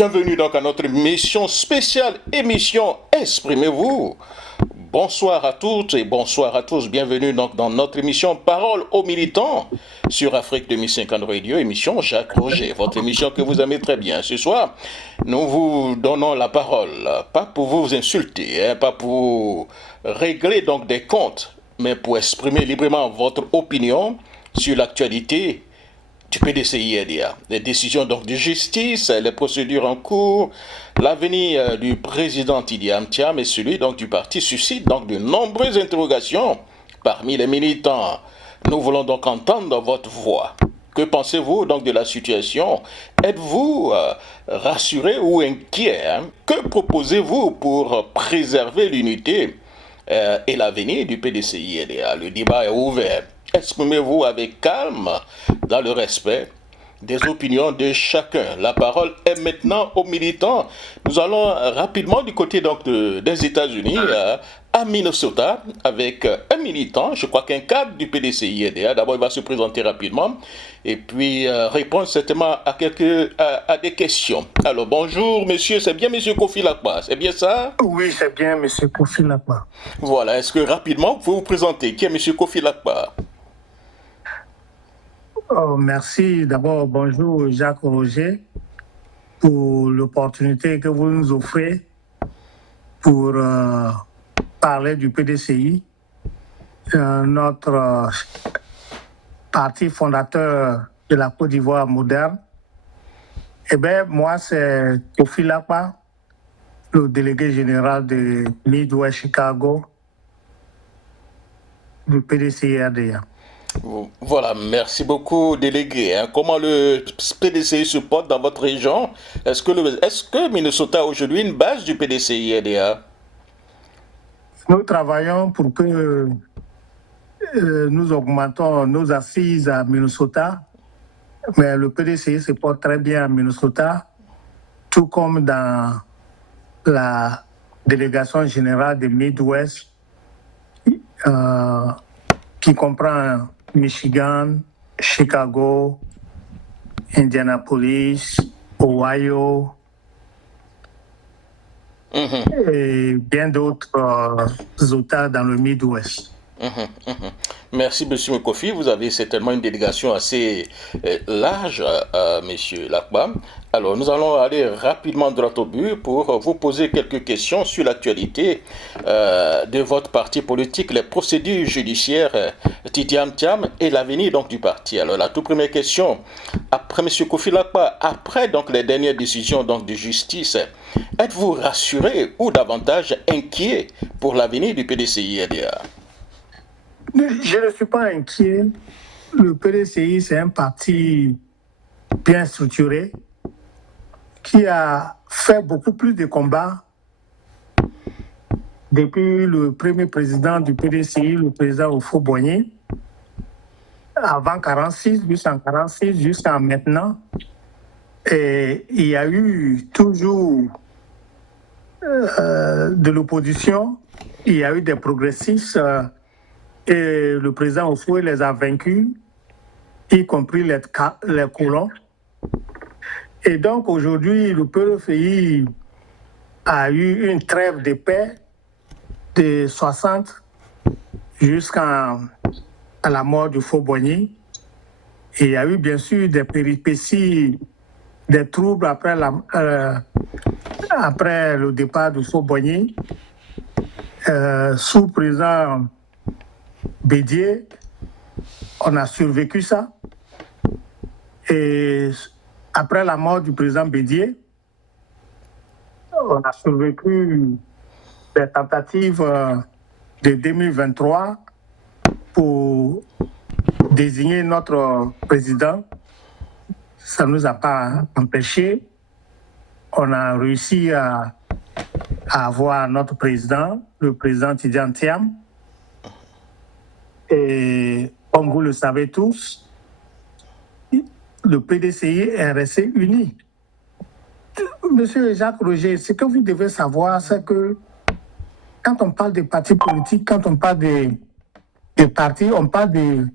Bienvenue donc à notre émission spéciale, émission Exprimez-vous. Bonsoir à toutes et bonsoir à tous. Bienvenue donc dans notre émission Parole aux militants sur Afrique 2050 Radio, émission Jacques Roger, votre émission que vous aimez très bien. Ce soir, nous vous donnons la parole, pas pour vous insulter, pas pour régler donc des comptes, mais pour exprimer librement votre opinion sur l'actualité du PDCI-RDA. Les décisions donc de justice, les procédures en cours, l'avenir du président Idi Thiam et celui donc du parti suscitent donc de nombreuses interrogations parmi les militants. Nous voulons donc entendre votre voix. Que pensez-vous donc de la situation? Êtes-vous rassuré ou inquiet? Que proposez-vous pour préserver l'unité et l'avenir du PDCI-RDA? Le débat est ouvert. Exprimez-vous avec calme, dans le respect des opinions de chacun. La parole est maintenant aux militants. Nous allons rapidement du côté donc des États-Unis, à Minnesota, avec un militant, je crois qu'un cadre du PDCI-RDA. D'abord, il va se présenter rapidement et puis répondre certainement à des questions. Alors, bonjour, monsieur, c'est bien monsieur Kofi Lakpa, c'est bien ça? Oui, c'est bien monsieur Kofi Lakpa. Voilà, est-ce que rapidement, vous pouvez vous présenter? Qui est monsieur Kofi Lakpa? Oh, merci. D'abord, bonjour Jacques Roger pour l'opportunité que vous nous offrez pour parler du PDCI, notre parti fondateur de la Côte d'Ivoire moderne. Eh bien, moi, c'est Kofi Lakpa, le délégué général de Midwest Chicago du PDCI-RDA. Voilà, merci beaucoup, délégué. Comment le PDCI se porte dans votre région? Est-ce que Minnesota a aujourd'hui une base du PDCI-RDA? Nous travaillons pour que nous augmentons nos assises à Minnesota, mais le PDCI se porte très bien à Minnesota, tout comme dans la délégation générale de Midwest, qui comprend Michigan, Chicago, Indianapolis, Ohio, et bien d'autres États dans le Midwest. Merci, monsieur Kofi. Vous avez certainement une délégation assez large, monsieur Lakpa. Alors, nous allons aller rapidement droit au but pour vous poser quelques questions sur l'actualité de votre parti politique, les procédures judiciaires d'Idi Thiam et l'avenir donc du parti. Alors, la toute première question, après monsieur Kofi Lakpa, après donc les dernières décisions donc de justice, êtes-vous rassuré ou davantage inquiet pour l'avenir du PDCI-RDA? Je ne suis pas inquiet. Le PDCI, c'est un parti bien structuré qui a fait beaucoup plus de combats depuis le premier président du PDCI, le président Houphouët-Boigny, avant 1946, jusqu'en 1946, jusqu'à maintenant. Et il y a eu toujours de l'opposition, il y a eu des progressistes. Et le président Houphouët les a vaincus, y compris les colons. Et donc aujourd'hui, le PDCI a eu une trêve de paix de 60 jusqu'à la mort de Houphouët-Boigny. Et il y a eu bien sûr des péripéties, des troubles après le départ de Houphouët-Boigny. Sous président Bédié, on a survécu ça. Et après la mort du président Bédié, on a survécu des tentatives de 2023 pour désigner notre président. Ça ne nous a pas empêchés. On a réussi à avoir notre président, le président Idi Thiam. Et comme vous le savez tous, le PDCI est resté uni. Monsieur Jacques Roger, ce que vous devez savoir, c'est que quand on parle de partis politiques, quand on parle de partis, on parle de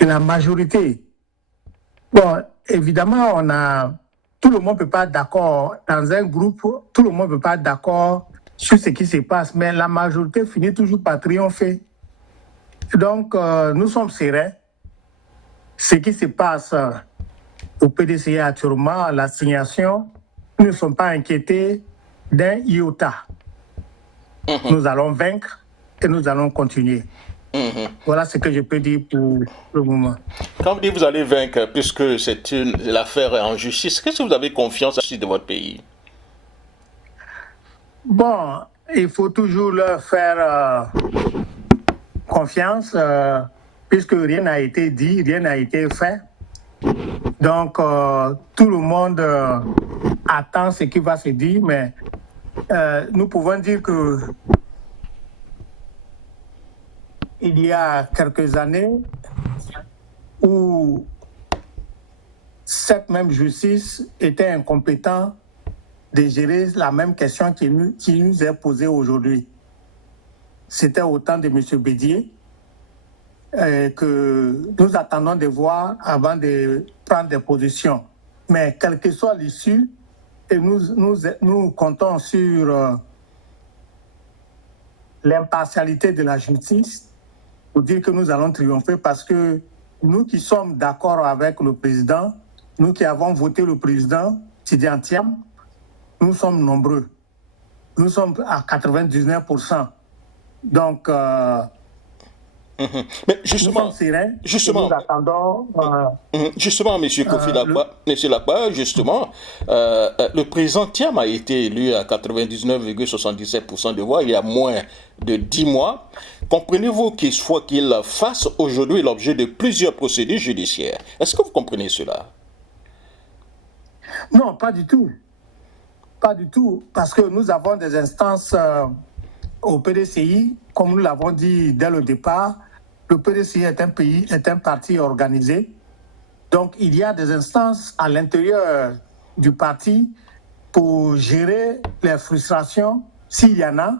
la majorité. Bon, évidemment, on a tout le monde ne peut pas être d'accord dans un groupe, tout le monde ne peut pas être d'accord sur ce qui se passe, mais la majorité finit toujours par triompher. Donc, nous sommes sereins. Ce qui se passe au PDCI actuellement, l'assignation, nous ne sommes pas inquiétés d'un iota. Nous allons vaincre et nous allons continuer. Voilà ce que je peux dire pour le moment. Quand vous dites que vous allez vaincre, puisque c'est l'affaire en justice, qu'est-ce que vous avez confiance en la justice de votre pays? Bon, il faut toujours leur faire confiance, puisque rien n'a été dit, rien n'a été fait. Donc, tout le monde attend ce qui va se dire, mais nous pouvons dire que il y a quelques années où cette même justice était incompétente de gérer la même question qui nous est posée aujourd'hui. C'était au temps de M. Bédier que nous attendons de voir avant de prendre des positions. Mais quelle que soit l'issue, et nous comptons sur l'impartialité de la justice pour dire que nous allons triompher, parce que nous qui sommes d'accord avec le président, nous qui avons voté le président, Tidiane Thiam, nous sommes nombreux. Nous sommes à 99%. Donc, mais justement, nous sommes sereins, justement, nous attendons. Justement, M. Kofi Lakpa, justement, le président Thiam a été élu à 99,77% de voix il y a moins de 10 mois. Comprenez-vous qu'il fasse aujourd'hui l'objet de plusieurs procédures judiciaires? Est-ce que vous comprenez cela? Non, pas du tout. Pas du tout, parce que nous avons des instances au PDCI, comme nous l'avons dit dès le départ. Le PDCI est un parti organisé. Donc, il y a des instances à l'intérieur du parti pour gérer les frustrations, s'il y en a,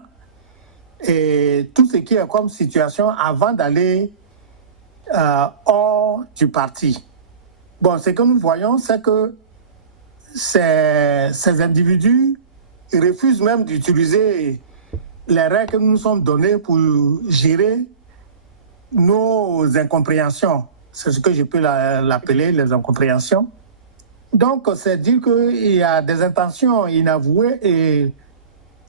et tout ce qui est comme situation avant d'aller hors du parti. Bon, ce que nous voyons, c'est que ces individus refusent même d'utiliser les règles que nous nous sommes données pour gérer nos incompréhensions. C'est ce que je peux l'appeler, les incompréhensions. Donc, c'est dire qu'il y a des intentions inavouées et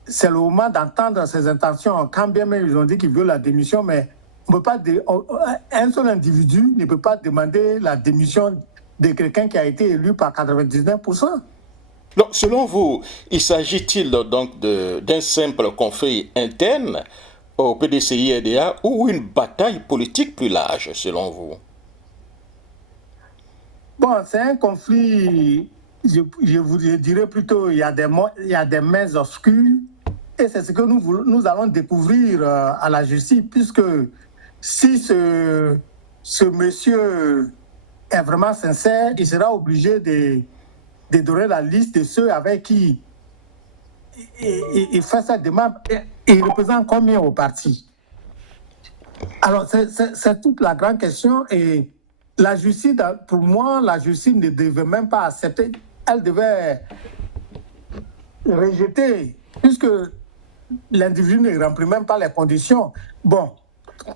c'est le moment d'entendre ces intentions. Quand bien même ils ont dit qu'ils veulent la démission, mais on peut pas un seul individu ne peut pas demander la démission de quelqu'un qui a été élu par 99%. Donc, selon vous, il s'agit-il donc d'un simple conflit interne au PDCI-RDA ou une bataille politique plus large, selon vous? Bon, c'est un conflit, je vous dirais plutôt, il y a des mains obscures, et c'est ce que nous allons découvrir à la justice, puisque si ce monsieur est vraiment sincère, il sera obligé de donner la liste de ceux avec qui il fait cette demande. Il représente combien au parti? Alors, c'est toute la grande question. Et la justice, pour moi, la justice ne devait même pas accepter. Elle devait rejeter, puisque l'individu ne remplit même pas les conditions. Bon,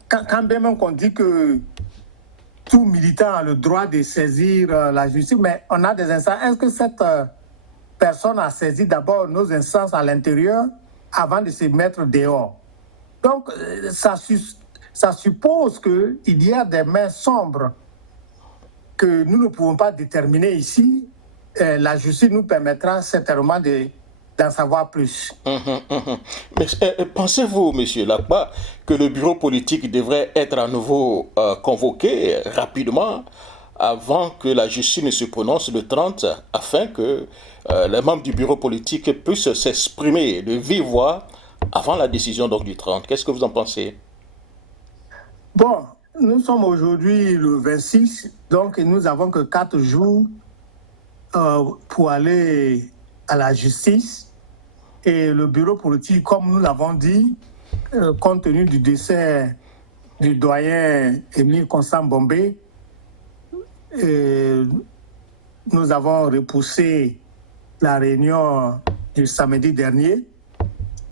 quand bien même qu'on dit que tout militant a le droit de saisir la justice, mais on a des instances. Est-ce que cette personne a saisi d'abord nos instances à l'intérieur avant de se mettre dehors? Donc, ça suppose qu'il y a des mains sombres que nous ne pouvons pas déterminer ici. La justice nous permettra certainement d'en savoir plus. Mais pensez-vous, M. Lakpa, que le bureau politique devrait être à nouveau convoqué rapidement avant que la justice ne se prononce le 30, afin que les membres du bureau politique puissent s'exprimer de vive voix avant la décision donc, du 30? Qu'est-ce que vous en pensez? Bon, nous sommes aujourd'hui le 26, donc nous avons que 4 jours pour aller à la justice. Et le bureau politique, comme nous l'avons dit, compte tenu du décès du doyen Émile Constant Bombé, nous avons repoussé la réunion du samedi dernier.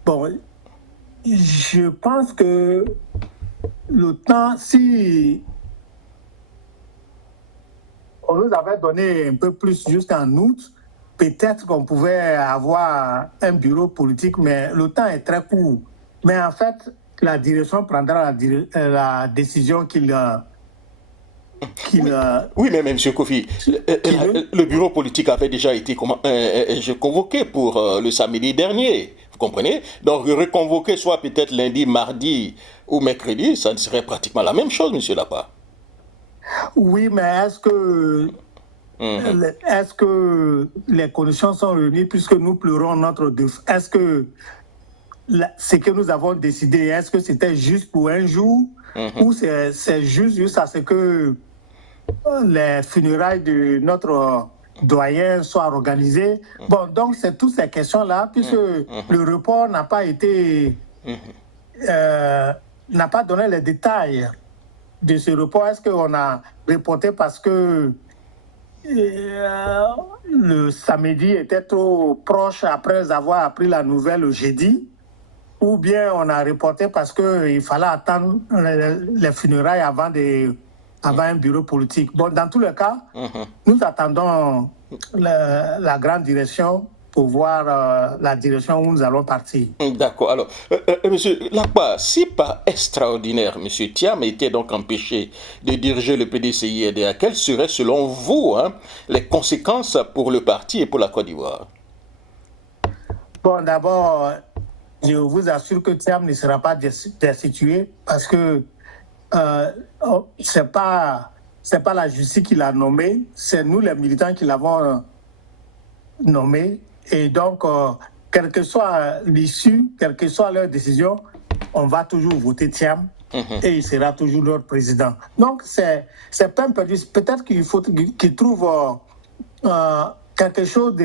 Bon, je pense que le temps, si on nous avait donné un peu plus jusqu'en août, peut-être qu'on pouvait avoir un bureau politique, mais le temps est très court. Mais en fait, la direction prendra la décision Oui, mais M. Kofi, le bureau politique avait déjà été convoqué pour le samedi dernier. Vous comprenez? Donc, reconvoquer soit peut-être lundi, mardi ou mercredi, ça ne serait pratiquement la même chose, M. Lapa. Oui, mais est-ce que les conditions sont réunies puisque nous pleurons notre défaut? Est-ce que ce que nous avons décidé, est-ce que c'était juste pour un jour ou c'est juste à ce que les funérailles de notre doyen soient organisées? Bon, donc c'est toutes ces questions-là, puisque le report n'a pas été, n'a pas donné les détails de ce report. Est-ce qu'on a reporté parce que le samedi était trop proche après avoir appris la nouvelle le jeudi? Ou bien on a reporté parce qu'il fallait attendre les funérailles avant un bureau politique. Bon, dans tous les cas, nous attendons la grande direction pour voir la direction où nous allons partir. D'accord. Alors, Monsieur Lapa, si par extraordinaire, Monsieur Thiam était donc empêché de diriger le PDCI-EDA, quelles seraient selon vous les conséquences pour le parti et pour la Côte d'Ivoire? Bon, d'abord, je vous assure que Thiam ne sera pas destitué parce que c'est pas la justice qui l'a nommé, c'est nous les militants qui l'avons nommé. Et donc, quelle que soit l'issue, quelle que soit leur décision, on va toujours voter Thiam et il sera toujours notre président. Donc, c'est pas un perdu. Peut-être qu'il faut qu'il trouve quelque chose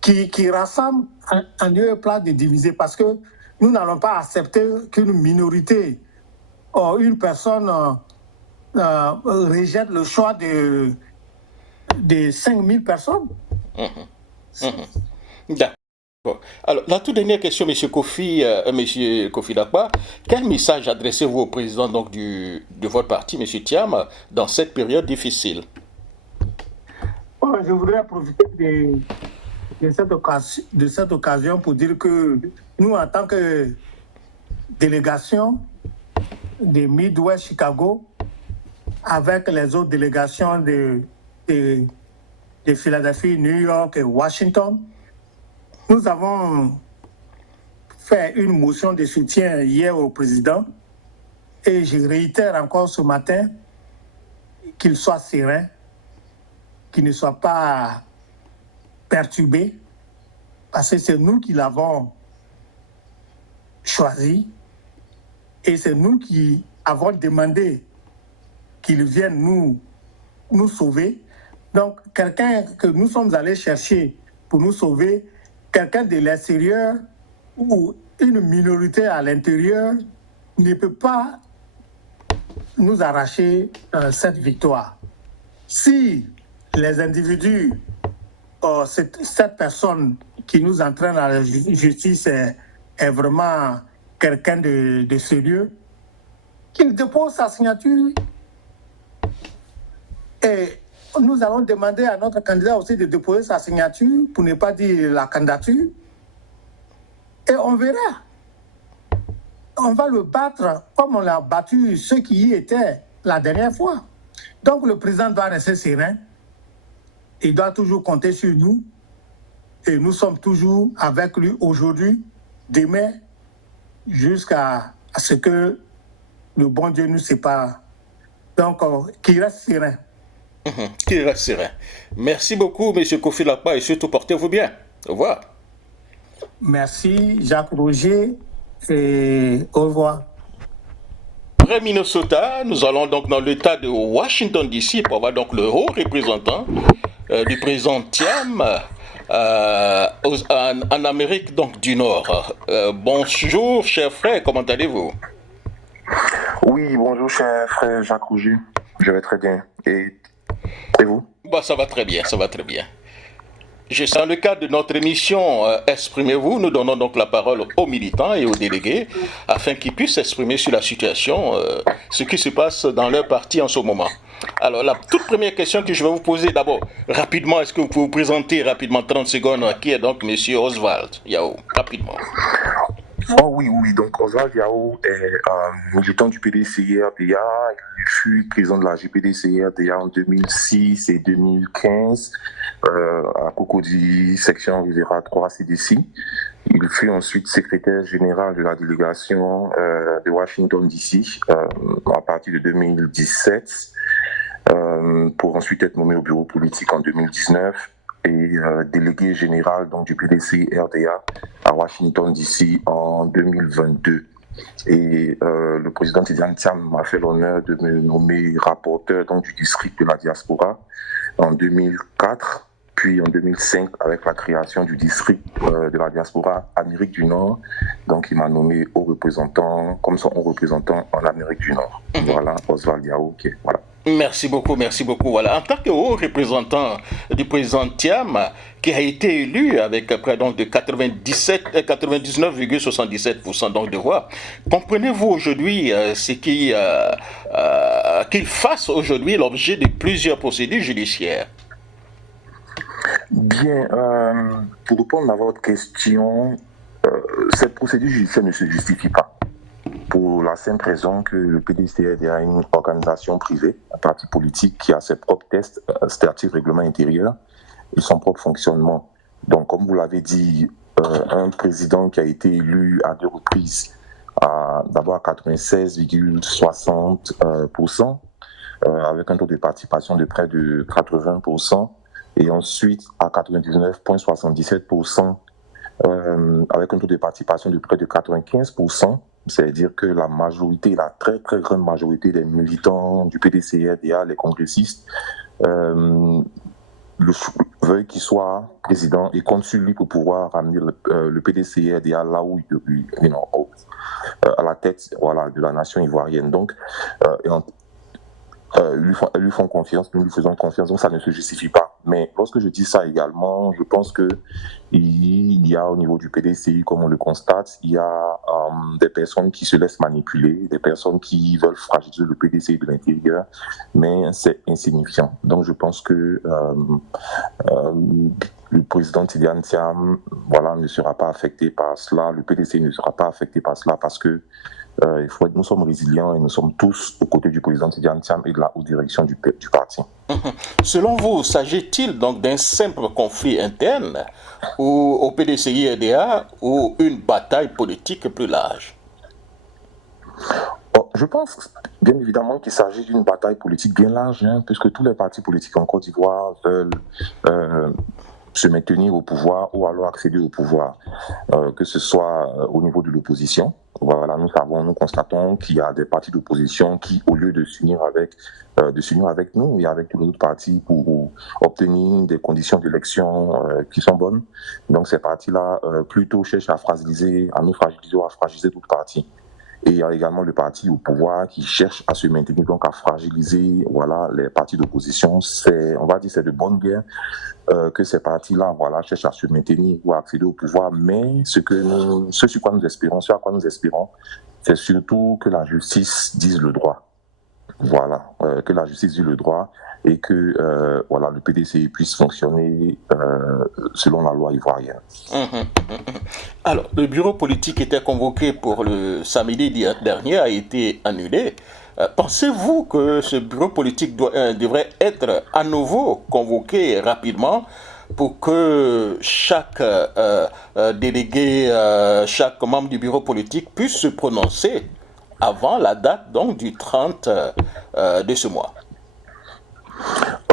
qui rassemble en lieu plat de diviser, parce que nous n'allons pas accepter qu'une minorité ou une personne rejette le choix de 5000 personnes. D'accord. Alors, la toute dernière question, M. Kofi Lapa, quel message adressez-vous au président donc, de votre parti, M. Thiam, dans cette période difficile? Bon, je voudrais profiter de cette occasion pour dire que nous, en tant que délégation de Midwest Chicago, avec les autres délégations de Philadelphie, New York et Washington, nous avons fait une motion de soutien hier au président et je réitère encore ce matin qu'il soit serein, qu'il ne soit pas perturbé, parce que c'est nous qui l'avons choisi et c'est nous qui avons demandé qu'il vienne nous sauver. Donc, quelqu'un que nous sommes allés chercher pour nous sauver, quelqu'un de l'extérieur ou une minorité à l'intérieur ne peut pas nous arracher cette victoire. Si les individus, cette personne qui nous entraîne à la justice est vraiment quelqu'un de sérieux, qu'il dépose sa signature. Et nous allons demander à notre candidat aussi de déposer sa signature, pour ne pas dire la candidature. Et on verra. On va le battre comme on l'a battu ceux qui y étaient la dernière fois. Donc le président doit rester serein. Il doit toujours compter sur nous. Et nous sommes toujours avec lui aujourd'hui, demain, jusqu'à ce que le bon Dieu nous sépare. Donc, qu'il reste serein. Qu'il reste serein. Merci beaucoup, M. Kofi Lapa, et surtout portez-vous bien. Au revoir. Merci, Jacques Roger, et au revoir. Après Minnesota, nous allons donc dans l'État de Washington, D.C. pour avoir donc le haut représentant du président Thiam en Amérique donc, du Nord. Bonjour, cher frère, comment allez-vous? Oui, bonjour, cher frère Jacques Rouget. Je vais très bien. Et vous? Bah, ça va très bien, ça va très bien. Dans le cadre de notre émission Exprimez-vous, nous donnons donc la parole aux militants et aux délégués afin qu'ils puissent s'exprimer sur la situation, ce qui se passe dans leur parti en ce moment. Alors, la toute première question que je vais vous poser d'abord, rapidement, est-ce que vous pouvez vous présenter rapidement, 30 secondes, qui est donc M. Oswald Yao, rapidement. Oh oui, donc Oswald Yao est militant du PDCI-RDA. Il fut président de la JPDCI-RDA en 2006 et 2015 à Cocody, section Rivera 3 CDC. Il fut ensuite secrétaire général de la délégation de Washington DC à partir de 2017 pour ensuite être nommé au bureau politique en 2019 et délégué général donc, du PDCI-RDA à Washington DC en 2022. Et le président Tidjane Thiam m'a fait l'honneur de me nommer rapporteur donc, du district de la diaspora en 2004, puis en 2005 avec la création du district de la diaspora Amérique du Nord. Donc il m'a nommé haut représentant, comme son haut représentant en Amérique du Nord. Voilà, Oswald Yao, ok, voilà. Merci beaucoup. Voilà. En tant que haut représentant du président Thiam, qui a été élu avec près donc de 99,77% donc de voix, comprenez-vous aujourd'hui ce qu'il fasse aujourd'hui l'objet de plusieurs procédures judiciaires? Bien, pour répondre à votre question, cette procédure judiciaire ne se justifie pas. Pour la simple raison que le PDCI-RDA est une organisation privée, un parti politique qui a ses propres tests, statuts, règlements intérieurs et son propre fonctionnement. Donc, comme vous l'avez dit, un président qui a été élu à 2 reprises, d'abord à 96,60%, avec un taux de participation de près de 80%, et ensuite à 99,77%, avec un taux de participation de près de 95%. C'est-à-dire que la majorité, la très très grande majorité des militants du PDCI-RDA, les congressistes, veulent qu'il soit président et comptent sur lui pour pouvoir ramener le PDCI-RDA là où à la tête voilà, de la nation ivoirienne. Donc, lui font confiance, nous lui faisons confiance, donc ça ne se justifie pas. Mais lorsque je dis ça également, je pense que il y a au niveau du PDCI, comme on le constate, il y a des personnes qui se laissent manipuler, des personnes qui veulent fragiliser le PDCI de l'intérieur, mais c'est insignifiant. Donc je pense que le président Tidjane Thiam ne sera pas affecté par cela, le PDCI ne sera pas affecté par cela parce que nous sommes résilients et nous sommes tous aux côtés du président Tidjane Thiam et de la haute direction du parti. Selon vous, s'agit-il donc d'un simple conflit interne au PDCI-RDA ou une bataille politique plus large? Je pense bien évidemment qu'il s'agit d'une bataille politique bien large, puisque tous les partis politiques en Côte d'Ivoire veulent se maintenir au pouvoir ou alors accéder au pouvoir, que ce soit au niveau de l'opposition. Voilà, nous constatons qu'il y a des partis d'opposition qui, au lieu de s'unir avec nous et avec tous les autres partis pour obtenir des conditions d'élection qui sont bonnes, donc ces partis-là plutôt cherchent à nous fragiliser ou à fragiliser d'autres partis. Et il y a également le parti au pouvoir qui cherche à se maintenir, donc à fragiliser les partis d'opposition. C'est de bonne guerre que ces partis-là cherchent à se maintenir ou à accéder au pouvoir. Mais ce sur quoi nous espérons, c'est surtout que la justice dise le droit. Voilà, que la justice dise le droit et que le PDCI puisse fonctionner selon la loi ivoirienne. Alors, le bureau politique était convoqué pour le samedi dernier, a été annulé. Pensez-vous que ce bureau politique devrait être à nouveau convoqué rapidement pour que chaque délégué, chaque membre du bureau politique puisse se prononcer avant la date donc du 30 de ce mois?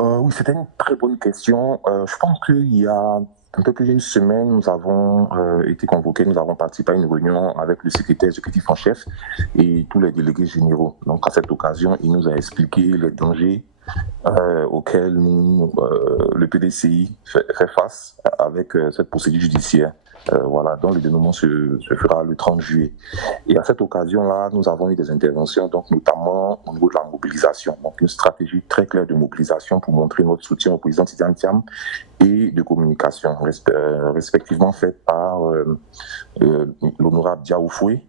Oui, c'était une très bonne question. Je pense qu'il y a un peu plus d'une semaine, nous avons été convoqués, nous avons participé à une réunion avec le secrétaire exécutif en chef et tous les délégués généraux. Donc à cette occasion, il nous a expliqué les dangers auxquels le PDCI fait face avec cette procédure judiciaire. Dont le dénouement se fera le 30 juillet. Et à cette occasion-là, nous avons eu des interventions, donc notamment au niveau de la mobilisation. Donc une stratégie très claire de mobilisation pour montrer notre soutien au président Tidjane Thiam et de communication, respectivement faites par l'honorable Diaoufoué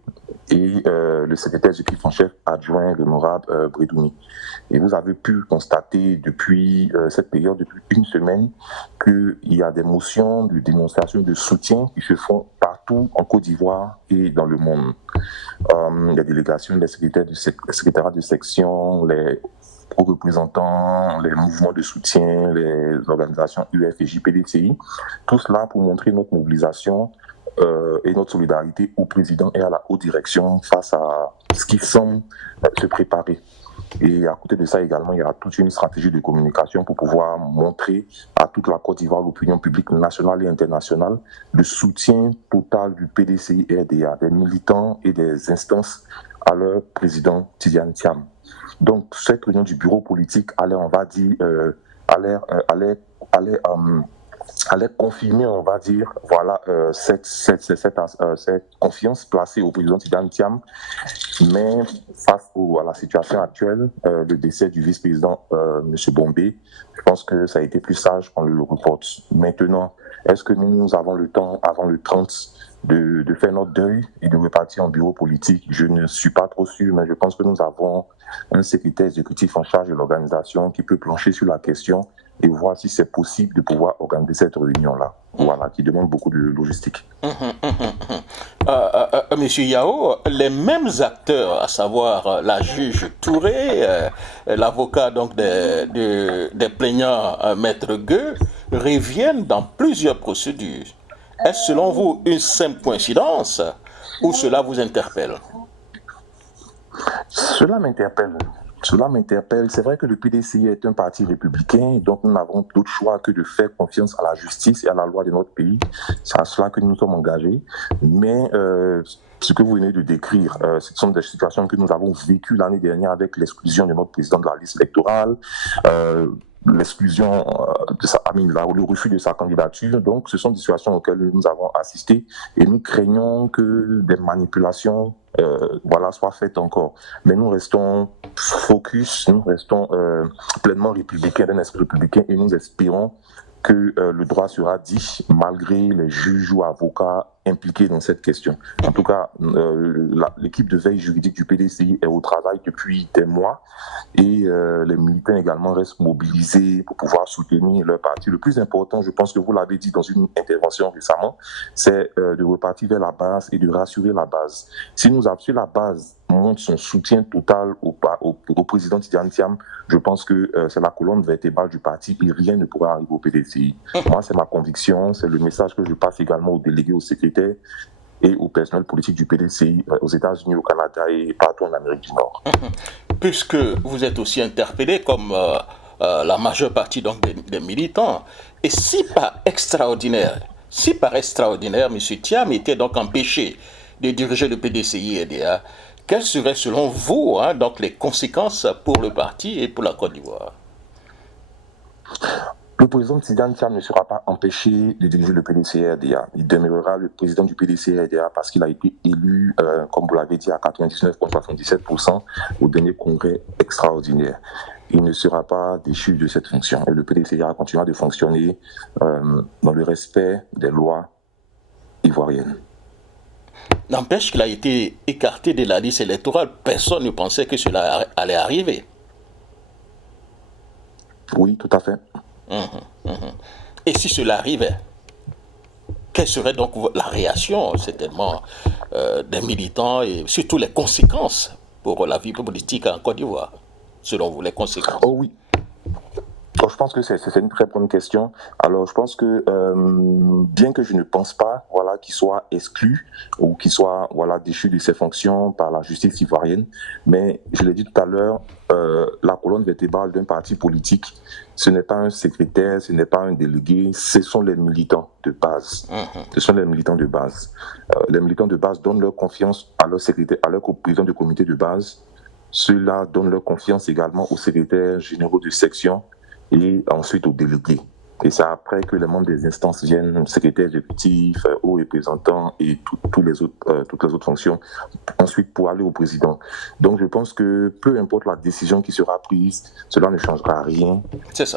et le secrétaire exécutif en chef adjoint, l'honorable Bredouni. Et vous avez pu constater depuis cette période, depuis une semaine, qu'il y a des motions de dénonciation, de soutien qui se font partout en Côte d'Ivoire et dans le monde. Les délégations, les secrétariats de section, les représentants, les mouvements de soutien, les organisations UF et JPDCI, tout cela pour montrer notre mobilisation et notre solidarité au président et à la haute direction face à ce qui semble se préparer. Et à côté de ça également, il y a toute une stratégie de communication pour pouvoir montrer à toute la Côte d'Ivoire, l'opinion publique nationale et internationale, le soutien total du PDCI RDA, des militants et des instances à leur président Tidiane Thiam. Donc cette réunion du bureau politique allait, on va dire, allait confirmer, on va dire, voilà, cette confiance placée au président Tidiane Thiam, mais face à la situation actuelle, le décès du vice-président M. Bombé, je pense que ça a été plus sage qu'on le reporte. Maintenant, est-ce que nous avons le temps, avant le 30, de faire notre deuil et de repartir en bureau politique? Je ne suis pas trop sûr, mais je pense que nous avons un secrétaire exécutif en charge de l'organisation qui peut plancher sur la question et voir si c'est possible de pouvoir organiser cette réunion-là, voilà, qui demande beaucoup de logistique. Monsieur Yao, les mêmes acteurs, à savoir la juge Touré, l'avocat donc des plaignants, Maître Gueux, reviennent dans plusieurs procédures. Est-ce selon vous une simple coïncidence ou cela vous interpelle? Cela m'interpelle. C'est vrai que le PDCI est un parti républicain, donc nous n'avons d'autre choix que de faire confiance à la justice et à la loi de notre pays. C'est à cela que nous sommes engagés. Mais ce que vous venez de décrire, ce sont des situations que nous avons vécues l'année dernière avec l'exclusion de notre président de la liste électorale, l'exclusion le refus de sa candidature. Donc ce sont des situations auxquelles nous avons assisté et nous craignons que des manipulations soient faites encore. Mais nous restons focus, nous restons pleinement républicains, d'un esprit républicain, et nous espérons que le droit sera dit malgré les juges ou avocats impliqués dans cette question. En tout cas, l'équipe de veille juridique du PDCI est au travail depuis des mois et les militants également restent mobilisés pour pouvoir soutenir leur parti. Le plus important, je pense que vous l'avez dit dans une intervention récemment, c'est de repartir vers la base et de rassurer la base. Si la base montre son soutien total au président Tidiane Thiam, je pense que c'est la colonne vertébrale du parti et rien ne pourra arriver au PDCI. Moi, c'est ma conviction, c'est le message que je passe également aux délégués, aux secrétaires et au personnel politique du PDCI aux États-Unis, au Canada et partout en Amérique du Nord. Puisque vous êtes aussi interpellé comme la majeure partie donc, des militants, et si par extraordinaire, M. Thiam était donc empêché de diriger le PDCI RDA, quelles seraient selon vous donc les conséquences pour le parti et pour la Côte d'Ivoire? Le président Tidiane Thiam ne sera pas empêché de diriger le PDCI-RDA. Il demeurera le président du PDCI-RDA parce qu'il a été élu, comme vous l'avez dit, à 99,77% au dernier congrès extraordinaire. Il ne sera pas déchu de cette fonction. Et le PDCI continuera de fonctionner dans le respect des lois ivoiriennes. N'empêche qu'il a été écarté de la liste électorale. Personne ne pensait que cela allait arriver. Oui, tout à fait. Et si cela arrivait, quelle serait donc la réaction, certainement, des militants et surtout les conséquences pour la vie politique en Côte d'Ivoire, selon vous, les conséquences? Oh oui. Je pense que c'est une très bonne question. Alors, je pense que bien que je ne pense pas qu'il soit exclu ou qu'il soit déchu de ses fonctions par la justice ivoirienne, mais je l'ai dit tout à l'heure, la colonne vertébrale d'un parti politique, ce n'est pas un secrétaire, ce n'est pas un délégué, ce sont les militants de base. Ce sont les militants de base. Les militants de base donnent leur confiance à leur secrétaire, à leur président de comité de base. Ceux-là donnent leur confiance également aux secrétaires généraux de section et ensuite aux délégués. Et c'est après que les membres des instances viennent, secrétaire exécutif, hauts représentants et toutes les autres fonctions, ensuite pour aller au président. Donc je pense que peu importe la décision qui sera prise, cela ne changera rien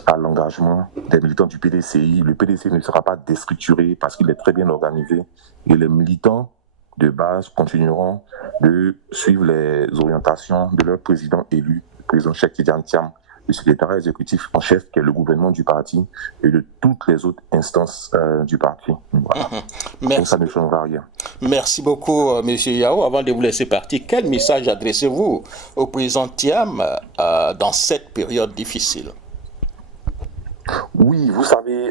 à l'engagement des militants du PDCI. Le PDCI ne sera pas déstructuré parce qu'il est très bien organisé et les militants de base continueront de suivre les orientations de leur président élu, le président Cheikh Tidiane Thiam, le secrétariat exécutif en chef, qui est le gouvernement du parti, et de toutes les autres instances du parti. Voilà. Donc ça ne changera rien. Merci beaucoup, M. Yao. Avant de vous laisser partir, quel message adressez-vous au président Thiam dans cette période difficile? Oui, vous savez,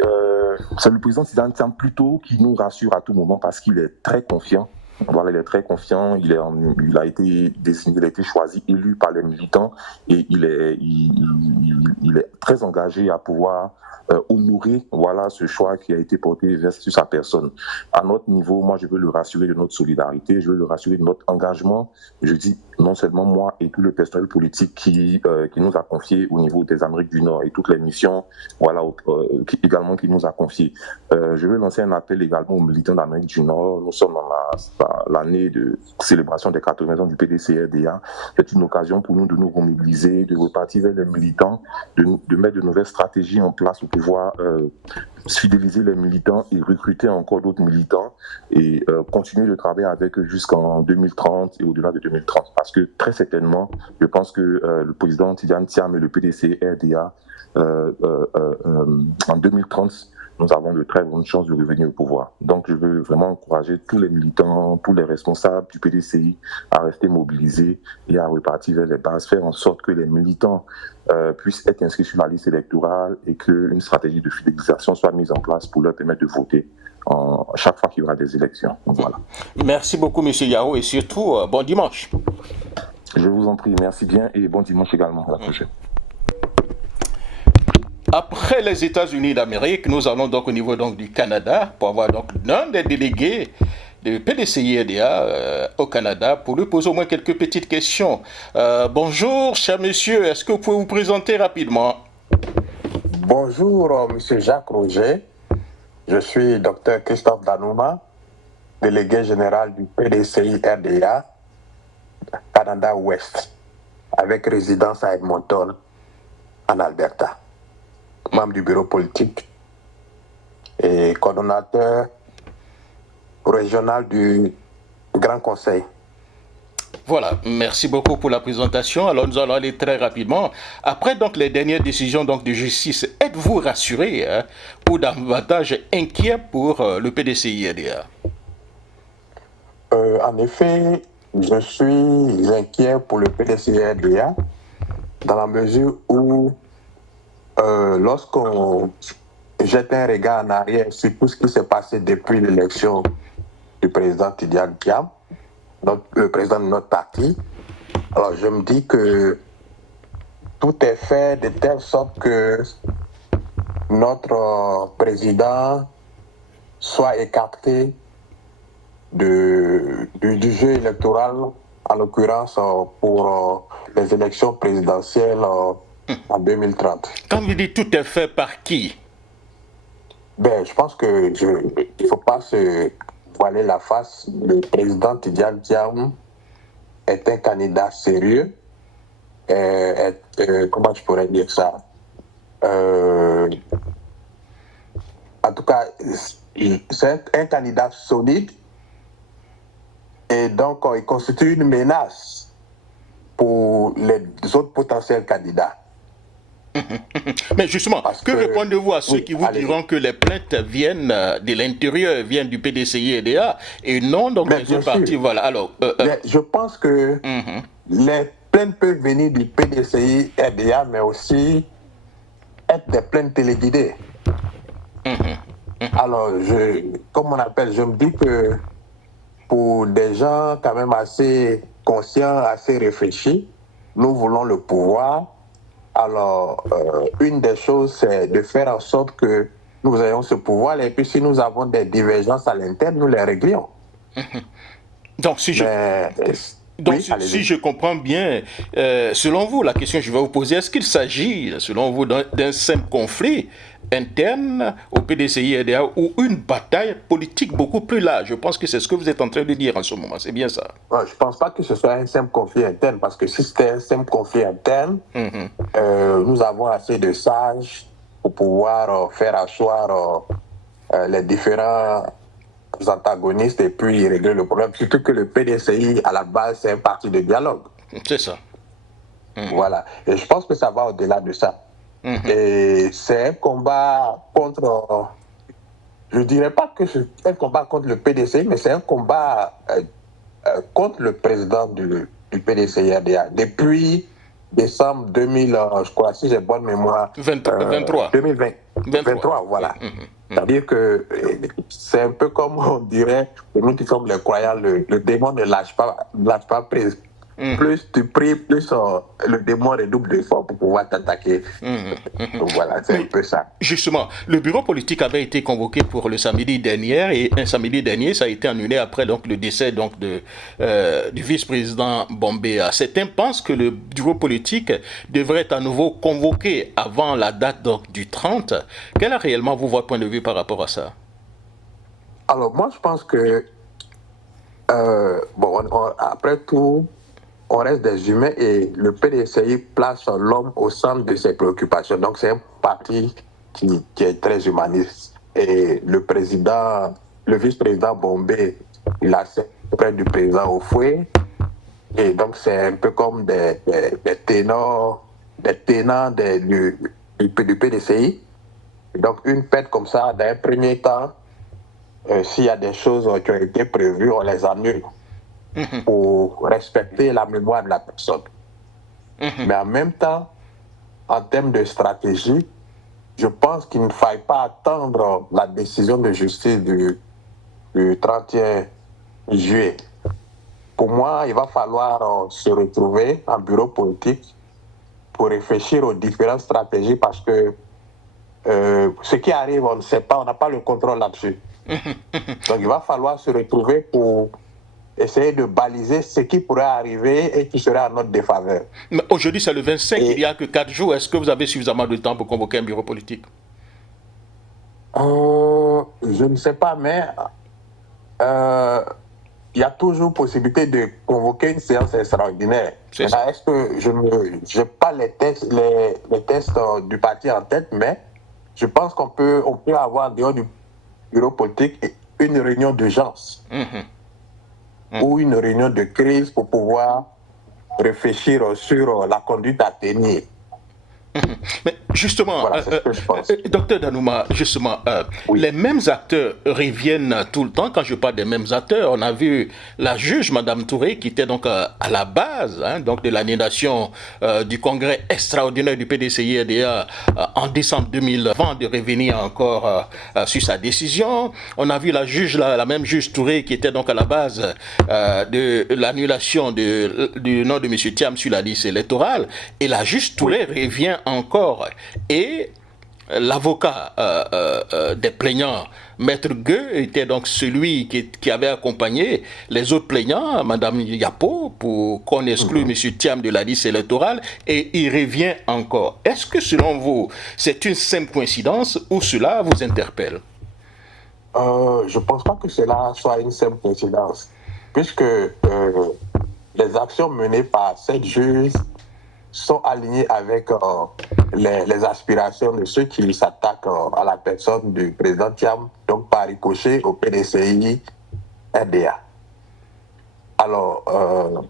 c'est le président Tidiane Thiam plutôt qui nous rassure à tout moment parce qu'il est très confiant. Voilà, il est très confiant, il a été désigné, il a été choisi, élu par les militants et il est très engagé à pouvoir honorer ce choix qui a été porté sur sa personne. À notre niveau, moi je veux le rassurer de notre solidarité, je veux le rassurer de notre engagement. Je dis non seulement moi et tout le personnel politique qui nous a confié au niveau des Amériques du Nord et toutes les missions également qui nous a confié. Je veux lancer un appel également aux militants d'Amérique du Nord. Nous sommes dans l'année de célébration des 80 ans du PDC-RDA. C'est une occasion pour nous de nous remobiliser, de repartir vers les militants, de mettre de nouvelles stratégies en place pour pouvoir fidéliser les militants et recruter encore d'autres militants et continuer de travailler avec eux jusqu'en 2030 et au-delà de 2030. Parce que très certainement, je pense que le président Tidiane Thiam et le PDC-RDA, en 2030, nous avons de très bonnes chances de revenir au pouvoir. Donc je veux vraiment encourager tous les militants, tous les responsables du PDCI à rester mobilisés et à repartir vers les bases, faire en sorte que les militants puissent être inscrits sur la liste électorale et qu'une stratégie de fidélisation soit mise en place pour leur permettre de voter chaque fois qu'il y aura des élections. Voilà. Merci beaucoup, M. Yao, et surtout, bon dimanche. Je vous en prie, merci bien et bon dimanche également. À la prochaine. Après les États-Unis d'Amérique, nous allons donc au niveau du Canada pour avoir donc l'un des délégués de PDCI-RDA au Canada pour lui poser au moins quelques petites questions. Bonjour, cher monsieur, est-ce que vous pouvez vous présenter rapidement? Bonjour, monsieur Jacques Roger. Je suis Dr Christophe Danouma, délégué général du PDCI-RDA Canada-Ouest, avec résidence à Edmonton, en Alberta. Membre du bureau politique et coordonnateur régional du Grand Conseil. Voilà, merci beaucoup pour la présentation. Alors nous allons aller très rapidement. Après donc les dernières décisions de justice, êtes-vous rassuré ou davantage inquiet pour le PDCI-RDA? En effet, je suis inquiet pour le PDCI-RDA dans la mesure où lorsqu'on jette un regard en arrière sur tout ce qui s'est passé depuis l'élection du président Tidiane Thiam, le président de notre parti, alors je me dis que tout est fait de telle sorte que notre président soit écarté du jeu électoral, en l'occurrence pour les élections présidentielles en 2030. Quand vous dites tout est fait par qui? Je pense que il ne faut pas se voiler la face. Le président Tidiane Thiam est un candidat sérieux. Comment je pourrais dire ça? En tout cas, c'est un candidat solide et donc il constitue une menace pour les autres potentiels candidats. Mais justement, que répondez-vous à ceux qui vous diront que les plaintes viennent de l'intérieur, viennent du PDCI-RDA et non donc des autres partis? Voilà. Alors, je pense que les plaintes peuvent venir du PDCI-RDA, mais aussi être des plaintes téléguidées. Alors, comme on appelle, je me dis que pour des gens quand même assez conscients, assez réfléchis, nous voulons le pouvoir. Alors, une des choses, c'est de faire en sorte que nous ayons ce pouvoir, et puis si nous avons des divergences à l'interne, nous les réglions. Donc, si je... Donc, Oui, allez-y. si je comprends bien, selon vous, la question que je vais vous poser, est-ce qu'il s'agit, selon vous, d'un simple conflit interne au PDCI-RDA ou une bataille politique beaucoup plus large? Je pense que c'est ce que vous êtes en train de dire en ce moment, c'est bien ça. Je ne pense pas que ce soit un simple conflit interne, parce que si c'était un simple conflit interne, nous avons assez de sages pour pouvoir faire asseoir les différents antagonistes et puis régler le problème. Surtout que le PDCI, à la base, c'est un parti de dialogue. C'est ça. Voilà. Et je pense que ça va au-delà de ça. Et c'est un combat contre... je ne dirais pas que c'est un combat contre le PDCI, mais c'est un combat contre le président du PDCI-RDA. Depuis décembre 2000, je crois, si j'ai bonne mémoire... 23. 2023, voilà. C'est-à-dire que c'est un peu comme on dirait, nous qui sommes les croyants, le démon ne lâche pas prise. Plus tu pries, plus le démon redouble d'efforts pour pouvoir t'attaquer. Donc voilà, c'est un peu ça. Justement, le bureau politique avait été convoqué pour le samedi dernier, et un samedi dernier, ça a été annulé après donc, le décès donc, du vice-président Bombéa. Certains pensent que le bureau politique devrait être à nouveau convoqué avant la date donc, du 30. Quel est réellement votre point de vue par rapport à ça? Alors moi, je pense que, après tout, on reste des humains et le PDCI place l'homme au centre de ses préoccupations. Donc c'est un parti qui est très humaniste. Et le vice-président Bombé, il a près du président au fouet. Et donc c'est un peu comme des tenants du PDCI. Et donc une fête comme ça, dans un premier temps, s'il y a des choses qui ont été prévues, on les annule. Pour respecter la mémoire de la personne. Mais en même temps, en termes de stratégie, je pense qu'il ne faille pas attendre la décision de justice du 31 juillet. Pour moi, il va falloir se retrouver en bureau politique pour réfléchir aux différentes stratégies parce que ce qui arrive, on ne sait pas, on n'a pas le contrôle là-dessus. Donc il va falloir se retrouver pour essayer de baliser ce qui pourrait arriver et qui serait à notre défaveur. Mais aujourd'hui, c'est le 25, il n'y a que 4 jours. Est-ce que vous avez suffisamment de temps pour convoquer un bureau politique? Je ne sais pas, mais il y a toujours possibilité de convoquer une séance extraordinaire. Est-ce que je n'ai pas les tests du parti en tête, mais je pense qu'on peut avoir dehors du bureau politique une réunion d'urgence. Ou une réunion de crise pour pouvoir réfléchir sur la conduite à tenir. Mais justement, voilà, docteur Danouma, justement, oui. Les mêmes acteurs reviennent tout le temps. Quand je parle des mêmes acteurs, on a vu la juge, Madame Touré, qui était donc à la base donc de l'annulation du congrès extraordinaire du PDCI-RDA en décembre 2000, avant de revenir encore sur sa décision. On a vu la juge, la même juge Touré, qui était donc à la base de l'annulation du nom de M. Thiam sur la liste électorale. Et la juge Touré revient encore. Et l'avocat des plaignants, Maître Gueux, était donc celui qui avait accompagné les autres plaignants, Mme Yapo, pour qu'on exclue M. Thiam de la liste électorale, et il revient encore. Est-ce que selon vous, c'est une simple coïncidence ou cela vous interpelle? Je ne pense pas que cela soit une simple coïncidence, puisque les actions menées par cette juge sont alignés avec les aspirations de ceux qui s'attaquent à la personne du président Thiam, donc par ricochet au PDCI RDA. Alors,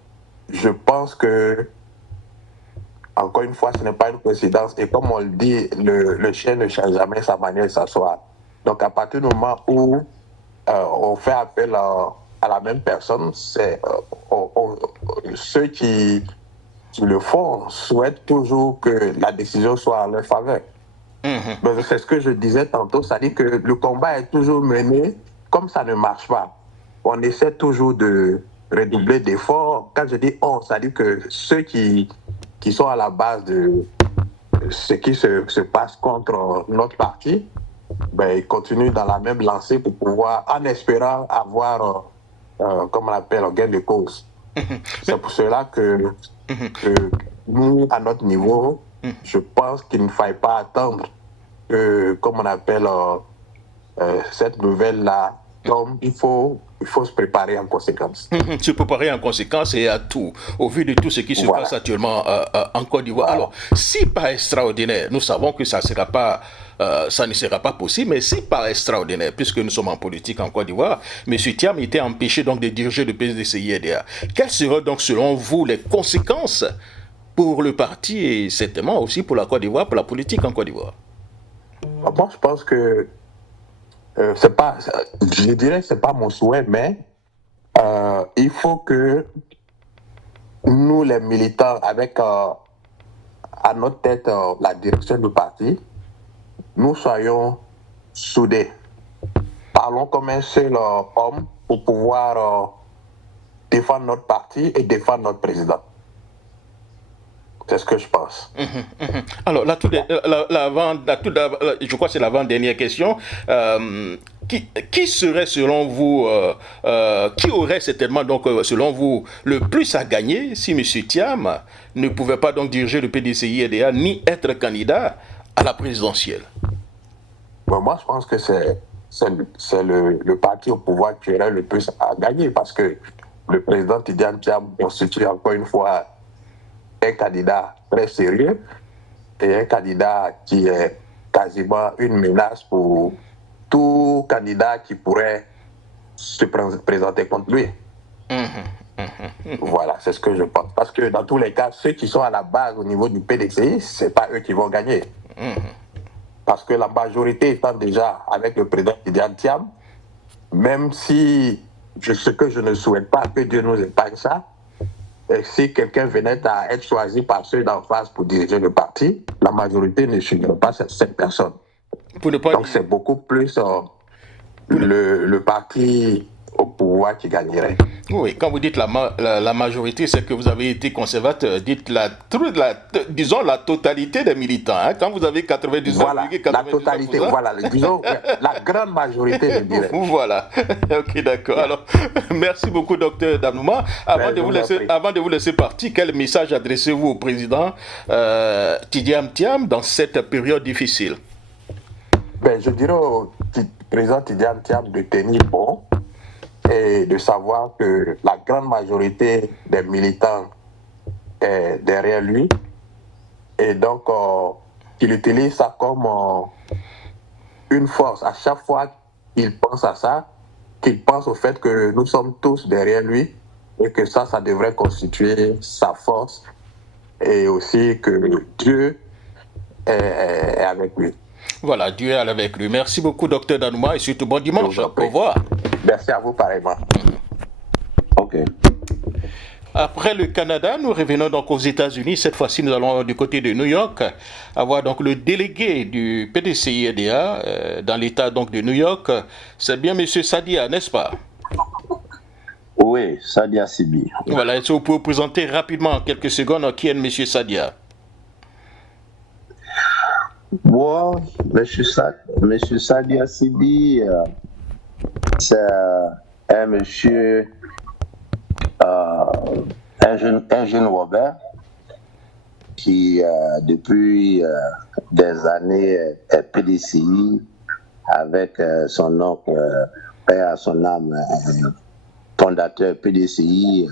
je pense que, encore une fois, ce n'est pas une coïncidence. Et comme on le dit, le chien ne change jamais sa manière de s'asseoir. Donc, à partir du moment où on fait appel à la même personne, c'est ceux qui le fond souhaite toujours que la décision soit en leur faveur. C'est ce que je disais tantôt, c'est-à-dire que le combat est toujours mené, comme ça ne marche pas. On essaie toujours de redoubler d'efforts. Quand je dis on, c'est-à-dire que ceux qui sont à la base de ce qui se passe contre notre parti, ils continuent dans la même lancée pour pouvoir, en espérant avoir, comme on appelle, un gain de cause. C'est pour cela que nous, à notre niveau, je pense qu'il ne faille pas attendre que, comme on appelle cette nouvelle-là, donc il faut se préparer en conséquence. Se préparer en conséquence et à tout, au vu de tout ce qui se passe actuellement en Côte d'Ivoire. Alors, si par extraordinaire, nous savons que ça ne sera pas possible, mais si par extraordinaire, puisque nous sommes en politique en Côte d'Ivoire, M. Thiam était empêché donc de diriger le PDCI-RDA. Quelles seraient donc selon vous les conséquences pour le parti et certainement aussi pour la Côte d'Ivoire, pour la politique en Côte d'Ivoire? Moi, je pense que je dirais que c'est pas mon souhait, mais il faut que nous, les militants, avec à notre tête la direction du parti, nous soyons soudés. Parlons comme un seul homme pour pouvoir défendre notre parti et défendre notre président. C'est ce que je pense. Alors, je crois que c'est l'avant-dernière question. Qui serait selon vous, qui aurait certainement donc selon vous le plus à gagner si M. Thiam ne pouvait pas donc diriger le PDCI-RDA ni être candidat à la présidentielle? Moi, je pense que c'est le parti au pouvoir qui aurait le plus à gagner parce que le président Tidjane Thiam constitue encore une fois un candidat très sérieux et un candidat qui est quasiment une menace pour tout candidat qui pourrait se présenter contre lui. Voilà, c'est ce que je pense. Parce que dans tous les cas, ceux qui sont à la base au niveau du PDCI, ce n'est pas eux qui vont gagner. Parce que la majorité étant déjà avec le président Tidjane Thiam, même si ce que je ne souhaite pas, que Dieu nous épargne ça, et si quelqu'un venait à être choisi par ceux d'en face pour diriger le parti, la majorité ne suivrait pas cette personne. Donc c'est beaucoup plus le parti au pouvoir qui gagnerait. Oui, quand vous dites la majorité, c'est que vous avez été conservateur. Dites disons la totalité des militants. Hein. Quand vous avez 99,99%. Voilà, la totalité, voilà, disons la grande majorité, je dirais. Voilà, ok, d'accord. Alors, merci beaucoup, Dr Danouma. Avant de vous laisser partir, quel message adressez-vous au président Tidjane Thiam dans cette période difficile? Je dirais au président Tidjane Thiam de tenir bon et de savoir que la grande majorité des militants est derrière lui et donc qu'il utilise ça comme une force. À chaque fois qu'il pense à ça, qu'il pense au fait que nous sommes tous derrière lui et que ça devrait constituer sa force et aussi que Dieu est avec lui. Voilà, Dieu est avec lui. Merci beaucoup, Dr Danouma, et surtout bon dimanche. Au revoir. Merci à vous, pareillement. Ok. Après le Canada, nous revenons donc aux États-Unis. Cette fois-ci, nous allons du côté de New York avoir donc le délégué du PDCI-RDA dans l'État donc de New York. C'est bien M. Sadia, n'est-ce pas? Oui, Sadia Sibi. Voilà, est-ce que vous pouvez vous présenter rapidement en quelques secondes qui est M. Sadia? Bon, M. Sadia Sibi, c'est un monsieur, un jeune Robert qui, depuis des années, est PDCI avec son oncle, père à son âme, fondateur PDCI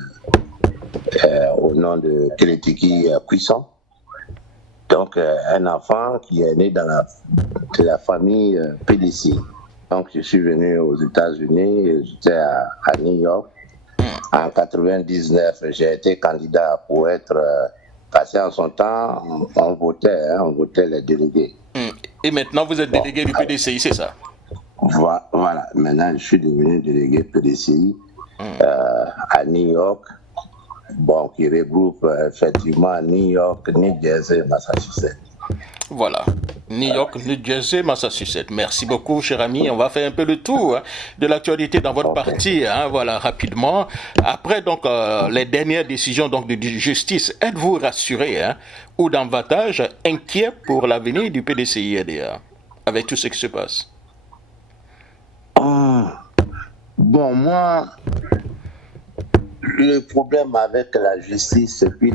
au nom de Kélétiki Cuisson. Donc, un enfant qui est né de la famille PDCI. Donc, je suis venu aux États-Unis, j'étais à New York. En 99, j'ai été candidat pour être passé en son temps. On votait les délégués. Et maintenant, vous êtes délégué du PDCI, c'est ça? Voilà, maintenant, je suis devenu délégué PDCI à New York. Bon, qui regroupe effectivement New York, New Jersey, Massachusetts. Voilà, New York, New Jersey, Massachusetts. Merci beaucoup, cher ami. On va faire un peu le tour de l'actualité dans votre parti, voilà, rapidement. Après donc les dernières décisions donc de justice, êtes-vous rassuré ou davantage inquiet pour l'avenir du PDCI-RDA avec tout ce qui se passe? Bon, moi, le problème avec la justice et puis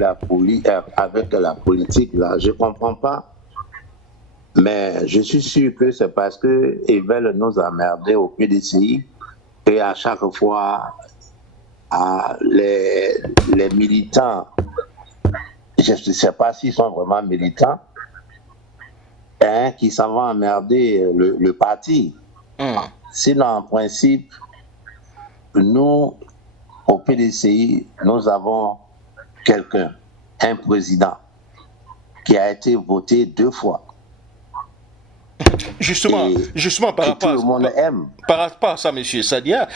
avec la politique, là, je ne comprends pas. Mais je suis sûr que c'est parce qu'ils veulent nous emmerder au PDCI et à chaque fois, les militants, je ne sais pas s'ils sont vraiment militants, qui s'en vont emmerder le parti. Sinon, en principe, nous, au PDCI, nous avons quelqu'un, un président, qui a été voté 2 fois. Justement par rapport à ça, M. Sadia,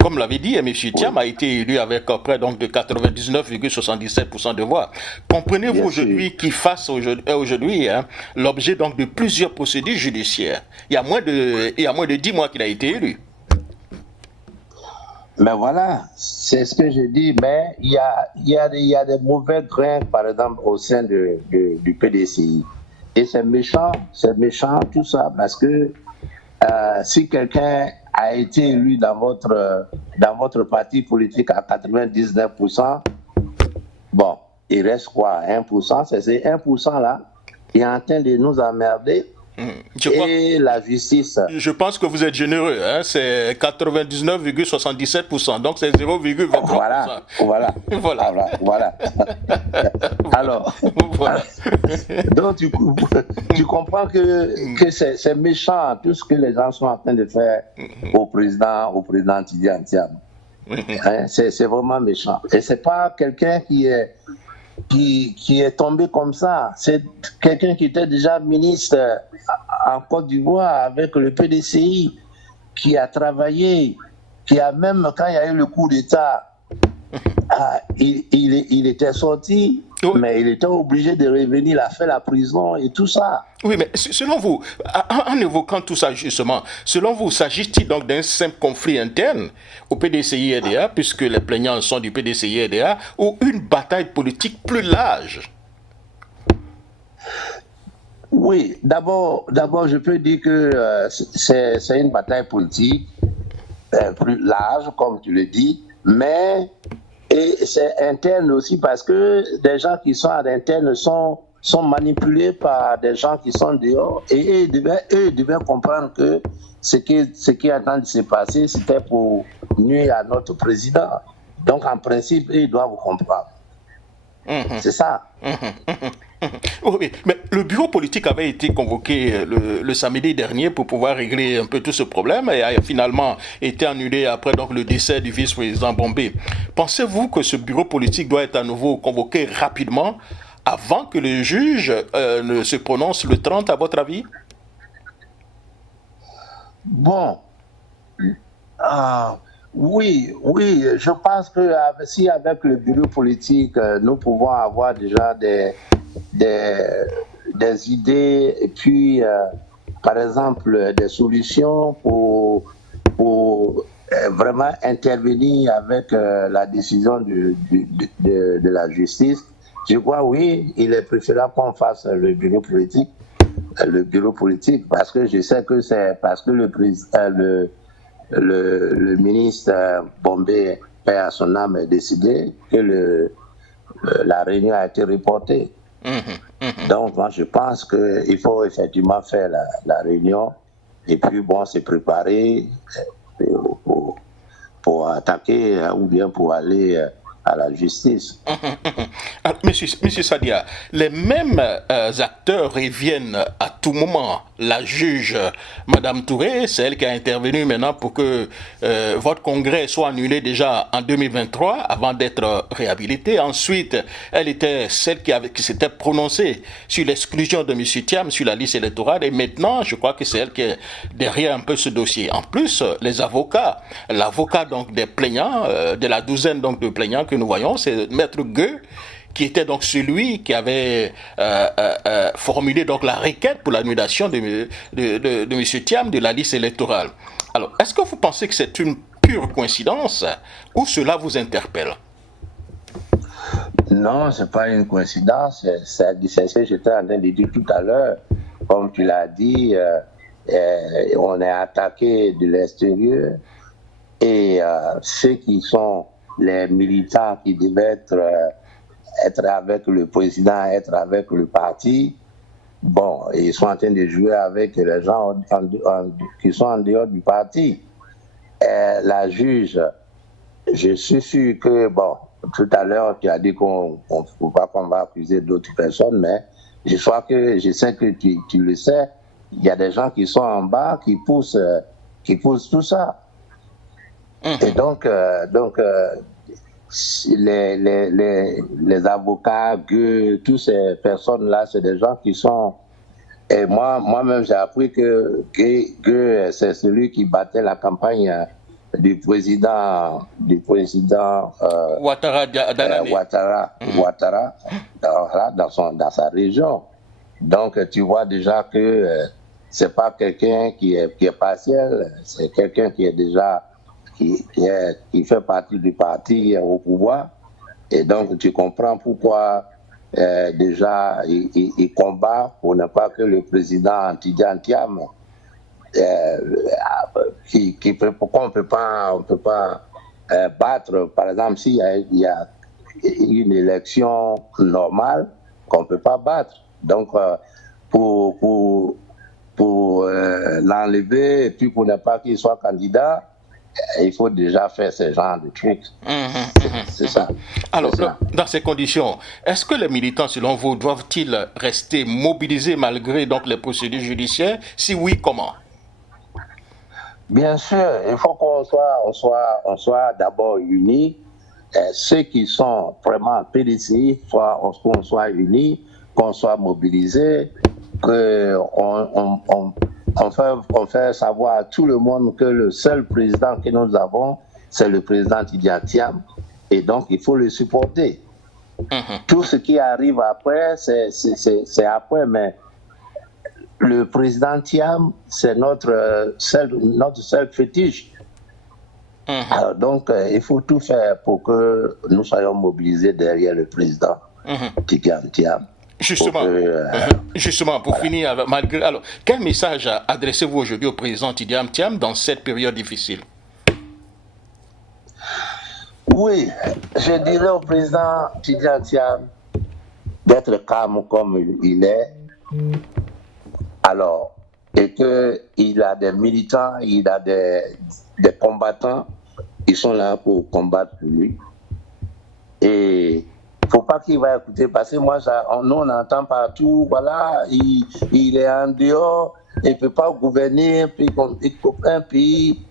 comme l'avait dit, M. Thiam a été élu avec près donc, de 99,77% de voix. Comprenez-vous aujourd'hui qu'il fasse aujourd'hui l'objet donc, de plusieurs procédures judiciaires? Il y a moins de 10 mois qu'il a été élu. Mais voilà, c'est ce que je dis, mais il y a des mauvais grains, par exemple, au sein du PDCI. Et c'est méchant tout ça, parce que si quelqu'un a été élu dans votre parti politique à 99%, bon, il reste quoi, 1%, c'est ces 1% là qui est en train de nous emmerder. La justice. Je pense que vous êtes généreux, hein? C'est 99,77%, donc c'est 0,23%. Voilà. Alors, donc tu comprends que c'est méchant tout ce que les gens sont en train de faire au président Tidjane Thiam. Hein? C'est vraiment méchant. Et c'est pas quelqu'un qui est tombé comme ça. C'est quelqu'un qui était déjà ministre en Côte d'Ivoire avec le PDCI, qui a travaillé, qui a même, quand il y a eu le coup d'État, il était sorti, mais il était obligé de revenir, il a fait la prison et tout ça. Oui, mais selon vous, en évoquant tout ça justement, selon vous, s'agit-il donc d'un simple conflit interne au PDCI-RDA, puisque les plaignants sont du PDCI-RDA, ou une bataille politique plus large? Oui, d'abord, je peux dire que c'est une bataille politique plus large, comme tu le dis, mais c'est interne aussi parce que des gens qui sont à l'interne sont manipulés par des gens qui sont dehors, et eux devaient comprendre que ce qui est en train de se passer, c'était pour nuire à notre président. Donc, en principe, ils doivent comprendre. C'est ça. Oui, mais le bureau politique avait été convoqué le samedi dernier pour pouvoir régler un peu tout ce problème et a finalement été annulé après donc, le décès du vice-président Bombé. Pensez-vous que ce bureau politique doit être à nouveau convoqué rapidement avant que le juge ne se prononce le 30, à votre avis? Bon. Oui, je pense que si avec le bureau politique, nous pouvons avoir déjà des idées et puis, par exemple, des solutions pour vraiment intervenir avec la décision de la justice. Je crois, oui, il est préférable qu'on fasse le bureau politique, parce que je sais que c'est parce que le ministre Bombé, paix à son âme, a décidé que la réunion a été reportée. Donc, moi, je pense qu'il faut effectivement faire la réunion et puis, bon, se préparer pour attaquer ou bien pour aller à la justice. Monsieur Sadia, les mêmes acteurs reviennent à tout moment. La juge, Madame Touré, c'est elle qui a intervenu maintenant pour que votre congrès soit annulé déjà en 2023 avant d'être réhabilité. Ensuite, elle était celle qui s'était prononcée sur l'exclusion de M. Thiam sur la liste électorale. Et maintenant, je crois que c'est elle qui est derrière un peu ce dossier. En plus, les avocats, l'avocat donc des plaignants, de la douzaine donc de plaignants que nous voyons, c'est Maître Gueux, qui était donc celui qui avait formulé donc la requête pour l'annulation de M. Thiam de la liste électorale. Alors, est-ce que vous pensez que c'est une pure coïncidence ou cela vous interpelle? Non, ce n'est pas une coïncidence. C'est ce que j'étais en train de dire tout à l'heure. Comme tu l'as dit, on est attaqué de l'extérieur et ceux qui sont les militants qui devaient être avec le président, être avec le parti, bon, ils sont en train de jouer avec les gens qui sont en dehors du parti. Et la juge, je suis sûr que, bon, tout à l'heure, tu as dit qu'on va accuser d'autres personnes, mais je sais que tu le sais, il y a des gens qui sont en bas qui poussent tout ça. Et donc, les avocats, toutes ces personnes-là, c'est des gens qui sont... Et moi-même, j'ai appris que c'est celui qui battait la campagne du président Ouattara dans sa région. Donc, tu vois déjà que c'est pas quelqu'un qui est partiel, c'est quelqu'un qui est déjà qui fait partie du parti au pouvoir. Et donc, tu comprends pourquoi déjà il combat pour ne pas que le président Tidjane Thiam, pourquoi on peut pas battre, par exemple, s'il y a une élection normale qu'on peut pas battre. Donc, pour l'enlever et puis pour ne pas qu'il soit candidat, il faut déjà faire ce genre de trucs. C'est ça. Alors, dans ces conditions, est-ce que les militants, selon vous, doivent-ils rester mobilisés malgré donc les procédures judiciaires? Si oui, comment? Bien sûr, il faut qu'on soit d'abord unis. Ceux qui sont vraiment PDCI, qu'on soit unis, qu'on soit mobilisés, qu'on fait savoir à tout le monde que le seul président que nous avons, c'est le président Tidjane Thiam, et donc il faut le supporter. Tout ce qui arrive après, c'est après, mais le président Thiam, c'est notre seul fétiche. Alors donc, il faut tout faire pour que nous soyons mobilisés derrière le président Tidjane Thiam. Justement, pour finir, alors, quel message adressez-vous aujourd'hui au président Tidjane Thiam dans cette période difficile? Oui, je dirais au président Tidjane Thiam d'être calme comme il est. Alors, et qu'il a des militants, il a des combattants, ils sont là pour combattre pour lui. Et il ne faut pas qu'il va écouter, parce que moi, nous, on entend partout, voilà, il est en dehors, il ne peut pas gouverner, puis un pays,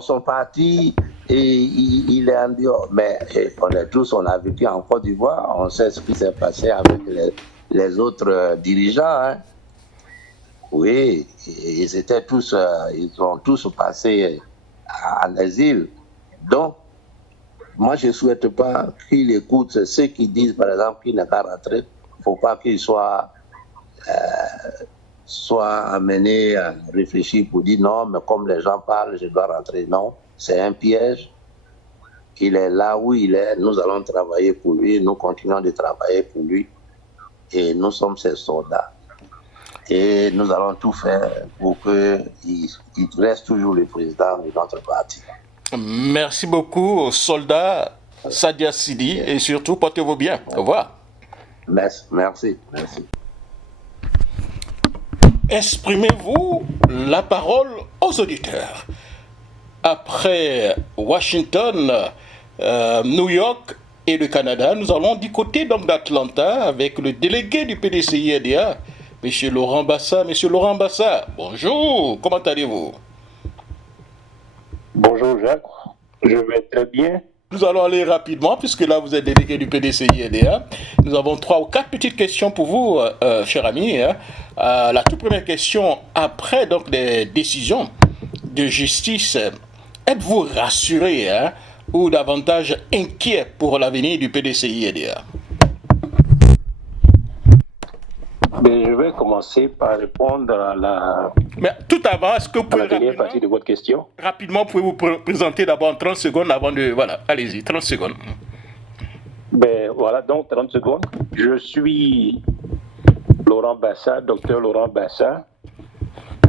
son parti, et il est en dehors. Mais on a vécu en Côte d'Ivoire, on sait ce qui s'est passé avec les autres dirigeants. Hein. Oui, ils ont tous passé en exil. Donc, moi, je ne souhaite pas qu'il écoute ceux qui disent, par exemple, qu'il n'est pas rentré. Il ne faut pas qu'il soit amené à réfléchir pour dire non, mais comme les gens parlent, je dois rentrer. Non, c'est un piège. Il est là où il est. Nous allons travailler pour lui. Nous continuons de travailler pour lui. Et nous sommes ses soldats. Et nous allons tout faire pour qu'il reste toujours le président de notre parti. Merci beaucoup, soldat Sadia Sidi, et surtout, portez-vous bien. Au revoir. Merci. Exprimez-vous la parole aux auditeurs. Après Washington, New York et le Canada, nous allons du côté d'Atlanta avec le délégué du PDCI-EDA, M. Laurent Bassa. Monsieur Laurent Bassa, bonjour, comment allez-vous? Bonjour Jacques, je vais très bien. Nous allons aller rapidement, puisque là vous êtes délégué du PDCI-EDA. Nous avons 3 ou 4 petites questions pour vous, cher ami. La toute première question, après donc des décisions de justice, êtes-vous rassuré ou davantage inquiet pour l'avenir du PDCI-EDA? Je vais commencer par répondre à la... Mais tout avant, est-ce que vous pouvez dernière partie de votre question? Rapidement, pouvez-vous présenter d'abord en 30 secondes avant de... Voilà, allez-y, 30 secondes. Voilà, donc 30 secondes. Je suis Laurent Bassa, docteur Laurent Bassa.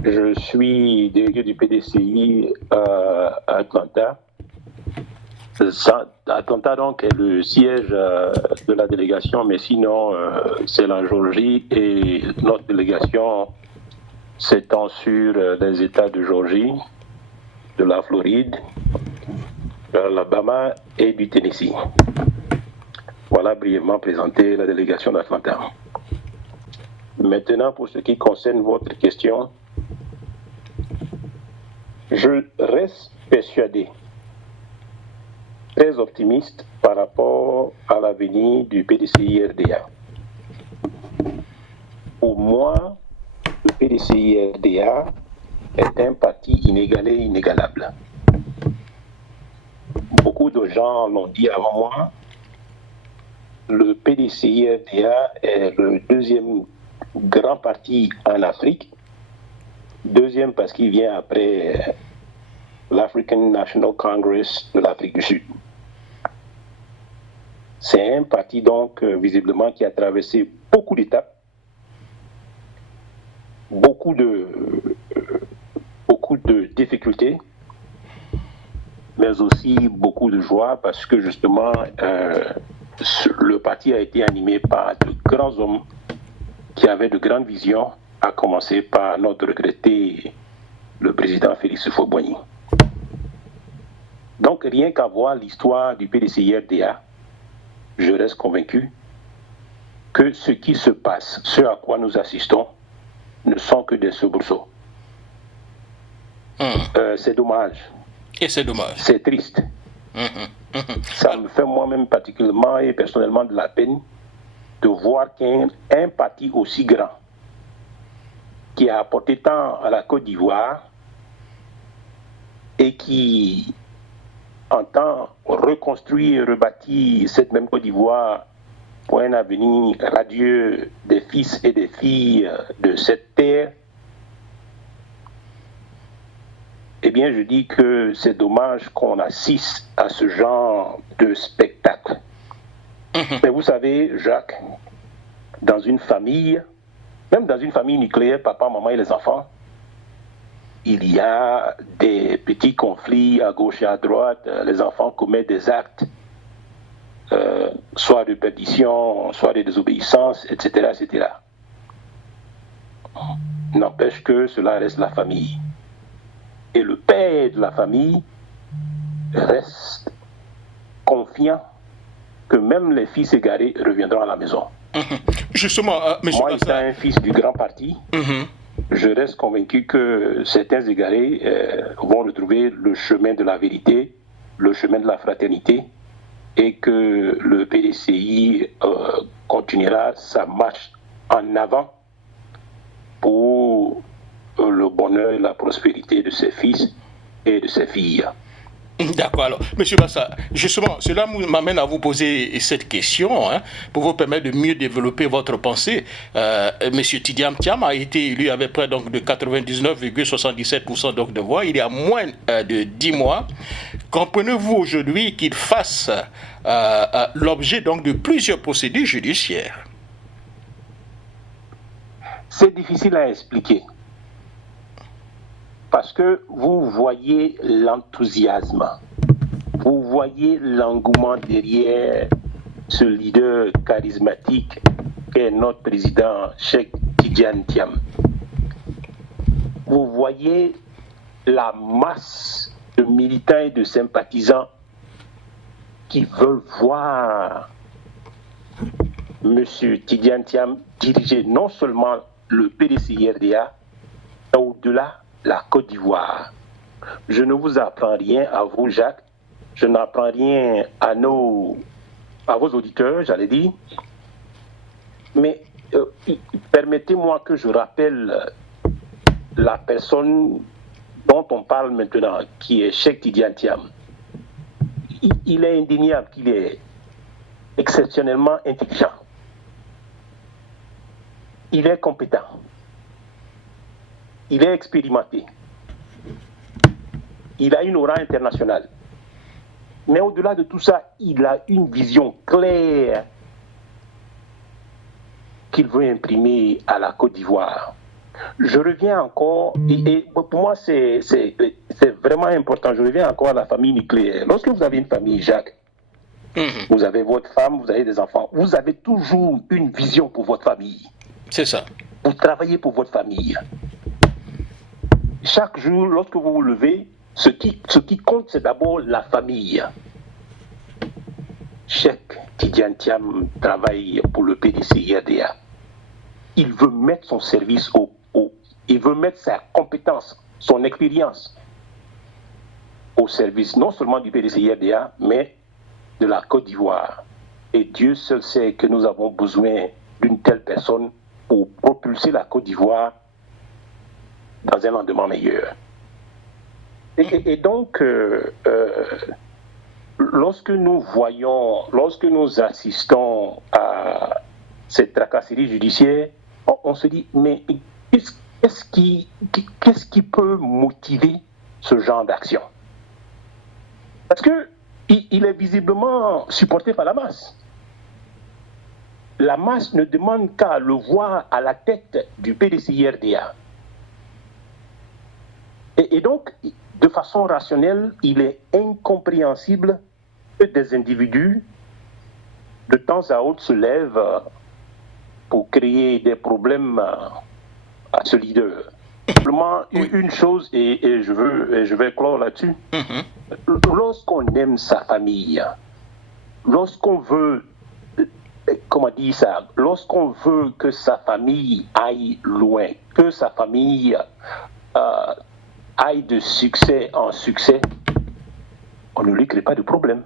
Je suis délégué du PDCI à Atlanta. Atlanta donc est le siège de la délégation, mais sinon c'est la Géorgie et notre délégation s'étend sur les États de Géorgie, de la Floride, de l'Alabama et du Tennessee. Voilà brièvement présenté la délégation d'Atlanta. Maintenant, pour ce qui concerne votre question, je reste persuadé, très optimiste par rapport à l'avenir du PDCI-RDA. Pour moi, le PDCI-RDA est un parti inégalé et inégalable. Beaucoup de gens l'ont dit avant moi. Le PDCI-RDA est le deuxième grand parti en Afrique. Deuxième parce qu'il vient après l'African National Congress de l'Afrique du Sud. C'est un parti donc visiblement qui a traversé beaucoup d'étapes, beaucoup de difficultés, mais aussi beaucoup de joie parce que justement le parti a été animé par de grands hommes qui avaient de grandes visions, à commencer par notre regretté le président Félix Houphouët-Boigny. Donc rien qu'à voir l'histoire du PDCI-RDA, je reste convaincu que ce qui se passe, ce à quoi nous assistons, ne sont que des soubresauts. C'est dommage. Et c'est dommage. C'est triste. Ça me fait moi-même particulièrement et personnellement de la peine de voir qu'un parti aussi grand qui a apporté tant à la Côte d'Ivoire et qui entend reconstruire et rebâtir cette même Côte d'Ivoire pour un avenir radieux des fils et des filles de cette terre, eh bien je dis que c'est dommage qu'on assiste à ce genre de spectacle. Mais vous savez, Jacques, dans une famille, même dans une famille nucléaire, papa, maman et les enfants, il y a des petits conflits à gauche et à droite, les enfants commettent des actes, soit de perdition, soit de désobéissance, etc., etc. N'empêche que cela reste la famille. Et le père de la famille reste confiant que même les fils égarés reviendront à la maison. Justement, monsieur moi, étant un fils du grand parti, je reste convaincu que certains égarés vont retrouver le chemin de la vérité, le chemin de la fraternité, et que le PDCI continuera sa marche en avant pour le bonheur et la prospérité de ses fils et de ses filles. D'accord. Alors, monsieur Bassa, justement, cela m'amène à vous poser cette question, pour vous permettre de mieux développer votre pensée. Monsieur Tidiane Thiam a été élu avec près donc, de 99,77% donc, de voix, il y a moins de 10 mois. Comprenez-vous aujourd'hui qu'il fasse l'objet donc, de plusieurs procédures judiciaires? C'est difficile à expliquer. Parce que vous voyez l'enthousiasme, vous voyez l'engouement derrière ce leader charismatique qu'est notre président Cheikh Tidiane Thiam. Vous voyez la masse de militants et de sympathisants qui veulent voir M. Tidiane Thiam diriger non seulement le PDCI-RDA, mais au-delà la Côte d'Ivoire. Je ne vous apprends rien à vous, Jacques. Je n'apprends rien à vos auditeurs, j'allais dire. Mais permettez-moi que je rappelle la personne dont on parle maintenant, qui est Cheikh Tidiane Thiam. Il est indéniable qu'il est exceptionnellement intelligent. Il est compétent. Il est expérimenté. Il a une aura internationale. Mais au-delà de tout ça, il a une vision claire qu'il veut imprimer à la Côte d'Ivoire. je reviens encore, et pour moi c'est vraiment important, je reviens encore à la famille nucléaire. Lorsque vous avez une famille, Jacques, vous avez votre femme, vous avez des enfants, vous avez toujours une vision pour votre famille. C'est ça. Vous travaillez pour votre famille. Chaque jour, lorsque vous vous levez, ce qui compte, c'est d'abord la famille. Cheikh Tidiane Thiam travaille pour le PDC-IRDA. Il veut mettre son service il veut mettre sa compétence, son expérience au service non seulement du PDC-IRDA, mais de la Côte d'Ivoire. Et Dieu seul sait que nous avons besoin d'une telle personne pour propulser la Côte d'Ivoire dans un lendemain meilleur. Et donc, lorsque nous assistons à cette tracasserie judiciaire, on se dit, mais qu'est-ce qui peut motiver ce genre d'action? Parce qu'il est visiblement supporté par la masse. La masse ne demande qu'à le voir à la tête du PDC-IRDA. Et donc, de façon rationnelle, il est incompréhensible que des individus, de temps à autre, se lèvent pour créer des problèmes à ce leader. Simplement, une chose, et je vais clore là-dessus. Lorsqu'on aime sa famille, lorsqu'on veut, lorsqu'on veut que sa famille aille loin, que sa famille aille de succès en succès, on ne lui crée pas de problème.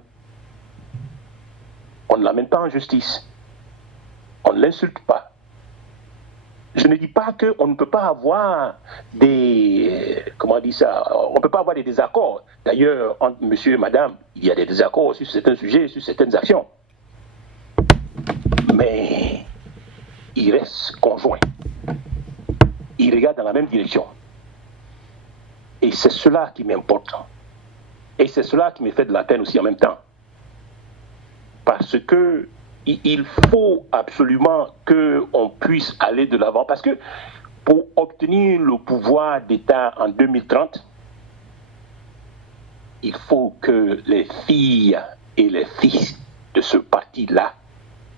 On ne l'amène pas en justice. On ne l'insulte pas. Je ne dis pas qu'on ne peut pas avoir on ne peut pas avoir des désaccords. D'ailleurs, entre monsieur et madame, il y a des désaccords sur certains sujets, sur certaines actions. Mais ils restent conjoints. Ils regardent dans la même direction. Et c'est cela qui m'importe. Et c'est cela qui me fait de la peine aussi en même temps. Parce que il faut absolument qu'on puisse aller de l'avant. Parce que pour obtenir le pouvoir d'État en 2030, il faut que les filles et les fils de ce parti-là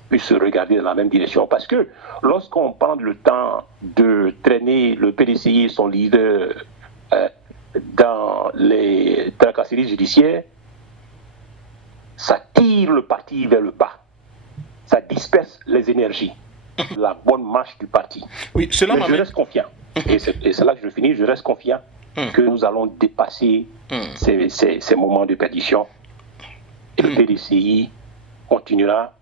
puissent se regarder dans la même direction. Parce que lorsqu'on prend le temps de traîner le PDCI et son leader dans les tracasseries judiciaires, ça tire le parti vers le bas. Ça disperse les énergies, la bonne marche du parti. Oui, cela mais je reste confiant. Et c'est là que je finis. Je reste confiant que nous allons dépasser ces moments de perdition. Et le PDCI continuera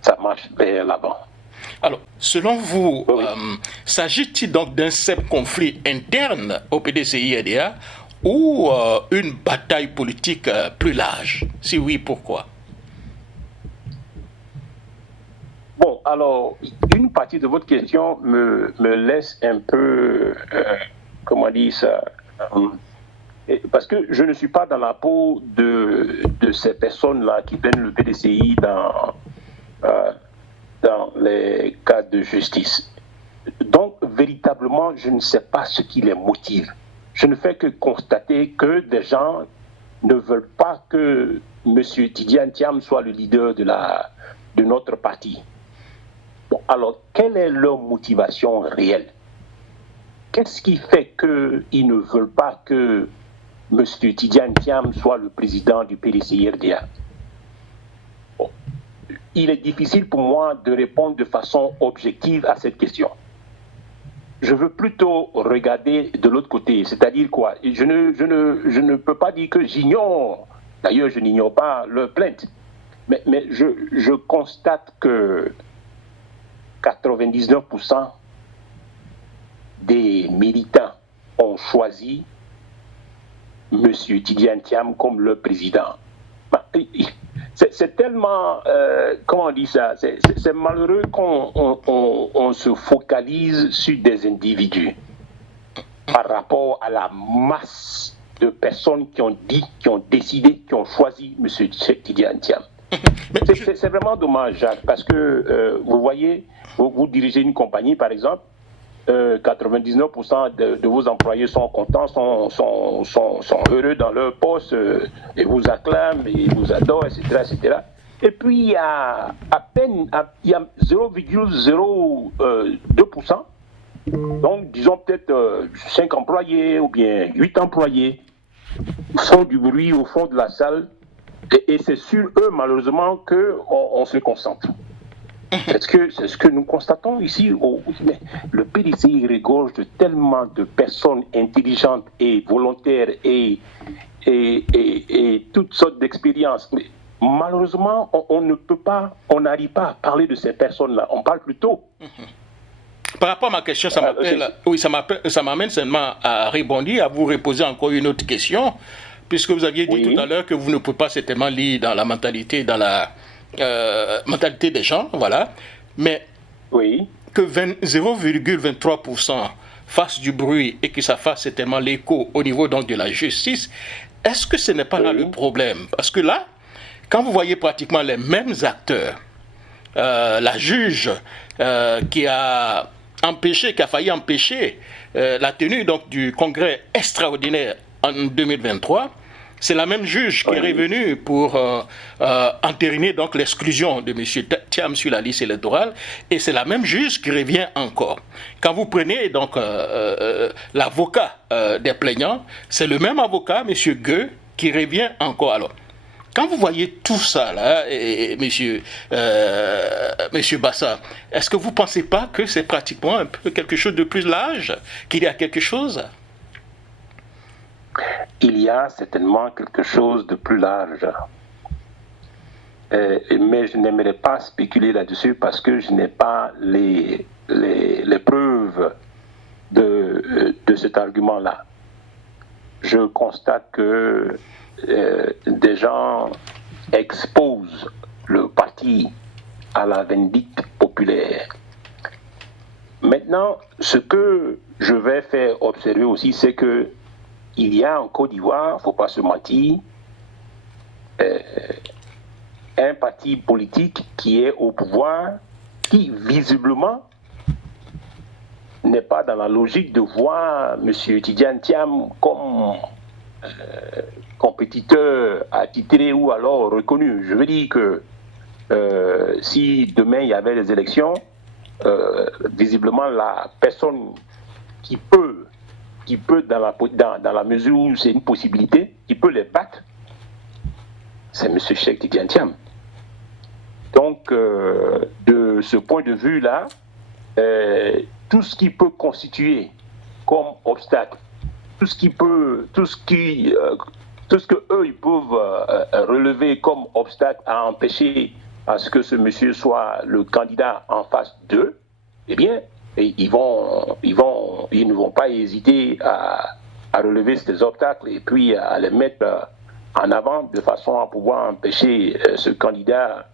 sa marche vers l'avant. Alors, selon vous, s'agit-il donc d'un simple conflit interne au PDCI-RDA ou une bataille politique plus large? Si oui, pourquoi? Bon, alors, une partie de votre question me laisse un peu, comment dire ça, parce que je ne suis pas dans la peau de ces personnes-là qui prennent le PDCI dans les cas de justice. Donc, véritablement, je ne sais pas ce qui les motive. Je ne fais que constater que des gens ne veulent pas que M. Tidiane Thiam soit le leader de notre parti. Bon, alors, quelle est leur motivation réelle? Qu'est-ce qui fait qu'ils ne veulent pas que M. Tidiane Thiam soit le président du PDC-IRDA? Bon, il est difficile pour moi de répondre de façon objective à cette question. Je veux plutôt regarder de l'autre côté, c'est-à-dire quoi? Je ne peux pas dire que j'ignore, d'ailleurs je n'ignore pas leur plainte, mais je constate que 99% des militants ont choisi M. Tidiane Thiam comme leur président. C'est tellement, comment on dit ça, c'est malheureux qu'on se focalise sur des individus par rapport à la masse de personnes qui ont dit, qui ont décidé, qui ont choisi M. Tidiane Thiam. C'est vraiment dommage, Jacques, parce que vous voyez, vous dirigez une compagnie, par exemple, 99% de vos employés sont contents, sont heureux dans leur poste, et vous acclament, et vous adorent, etc., etc. Et puis, il y a à peine il y a 0,02%, donc disons peut-être 5 employés ou bien 8 employés font du bruit au fond de la salle, et c'est sur eux, malheureusement, qu'on se concentre. C'est ce que nous constatons ici. Mais le PDC regorge de tellement de personnes intelligentes et volontaires et toutes sortes d'expériences. Mais malheureusement, on n'arrive pas à parler de ces personnes-là. On parle plutôt. Par rapport à ma question, ça m'amène seulement à rebondir, à vous reposer encore une autre question, puisque vous aviez dit tout à l'heure que vous ne pouvez pas certainement lire dans la mentalité, mentalité des gens, voilà, mais que 0,23% fasse du bruit et que ça fasse certainement l'écho au niveau donc de la justice, est-ce que ce n'est pas là le problème? Parce que là, quand vous voyez pratiquement les mêmes acteurs, la juge qui a failli empêcher la tenue donc du congrès extraordinaire en 2023, c'est la même juge qui est revenue pour entériner donc l'exclusion de M. Thiam sur la liste électorale, et c'est la même juge qui revient encore. Quand vous prenez donc l'avocat des plaignants, c'est le même avocat, M. Gueux, qui revient encore. Alors, quand vous voyez tout ça là, monsieur Bassa, est-ce que vous ne pensez pas que c'est pratiquement un peu quelque chose de plus large, qu'il y a quelque chose? Il y a certainement quelque chose de plus large. Mais je n'aimerais pas spéculer là-dessus parce que je n'ai pas les preuves de cet argument-là. Je constate que des gens exposent le parti à la vindicte populaire. Maintenant, ce que je vais faire observer aussi, c'est que il y a en Côte d'Ivoire, il ne faut pas se mentir, un parti politique qui est au pouvoir, qui visiblement n'est pas dans la logique de voir M. Tidjane Thiam comme compétiteur attitré ou alors reconnu. Je veux dire que si demain il y avait des élections, visiblement la personne qui peut dans la mesure où c'est une possibilité, qui peut les battre, c'est M. Cheikh Tidjane Thiam. Donc, de ce point de vue-là, tout ce qui peut constituer comme obstacle, tout ce que eux ils peuvent relever comme obstacle à empêcher à ce que ce monsieur soit le candidat en face d'eux, eh bien, ils ne vont pas hésiter à relever ces obstacles et puis à les mettre en avant de façon à pouvoir empêcher ce candidat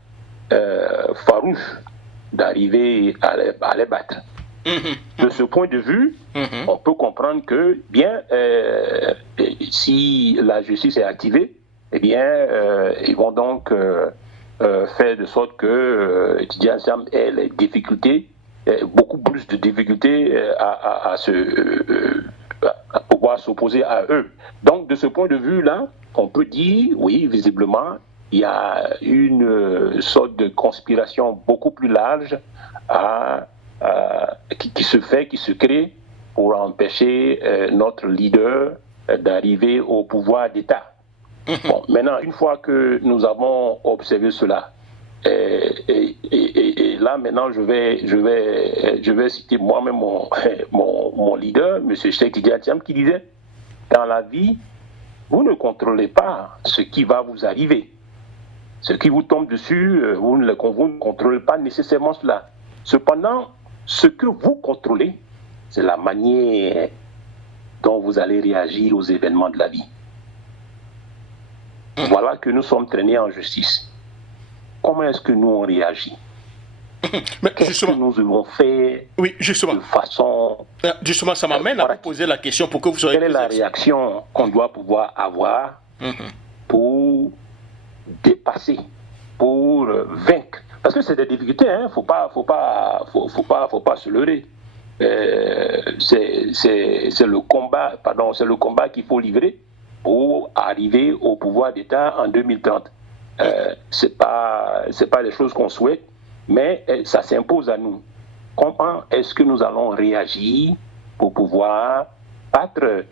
farouche d'arriver à les battre. De ce point de vue, on peut comprendre que, bien, si la justice est activée, eh bien, ils vont donc faire de sorte que Tidjane Thiam ait les difficultés, beaucoup plus de difficultés à pouvoir s'opposer à eux. Donc, de ce point de vue-là, on peut dire, oui, visiblement, il y a une sorte de conspiration beaucoup plus large qui se crée pour empêcher notre leader d'arriver au pouvoir d'État. Bon, maintenant, une fois que nous avons observé cela, et là maintenant je vais citer moi-même mon leader, M. Cheikh Tidjane Thiam, qui disait: dans la vie, vous ne contrôlez pas ce qui va vous arriver. Ce qui vous tombe dessus, vous ne contrôlez pas nécessairement cela. Cependant, ce que vous contrôlez, c'est la manière dont vous allez réagir aux événements de la vie. Voilà que nous sommes traînés en justice. Comment est-ce que nous on réagit? Qu'est-ce que nous devons faire de façon... Justement, ça m'amène à vous poser la question pour que vous soyez... Quelle est la réaction qu'on doit pouvoir avoir pour dépasser, pour vaincre? Parce que c'est des difficultés, hein. Faut pas se leurrer. c'est le combat qu'il faut livrer pour arriver au pouvoir d'État en 2030. C'est pas des choses qu'on souhaite, mais ça s'impose à nous. Comment est-ce que nous allons réagir pour pouvoir battre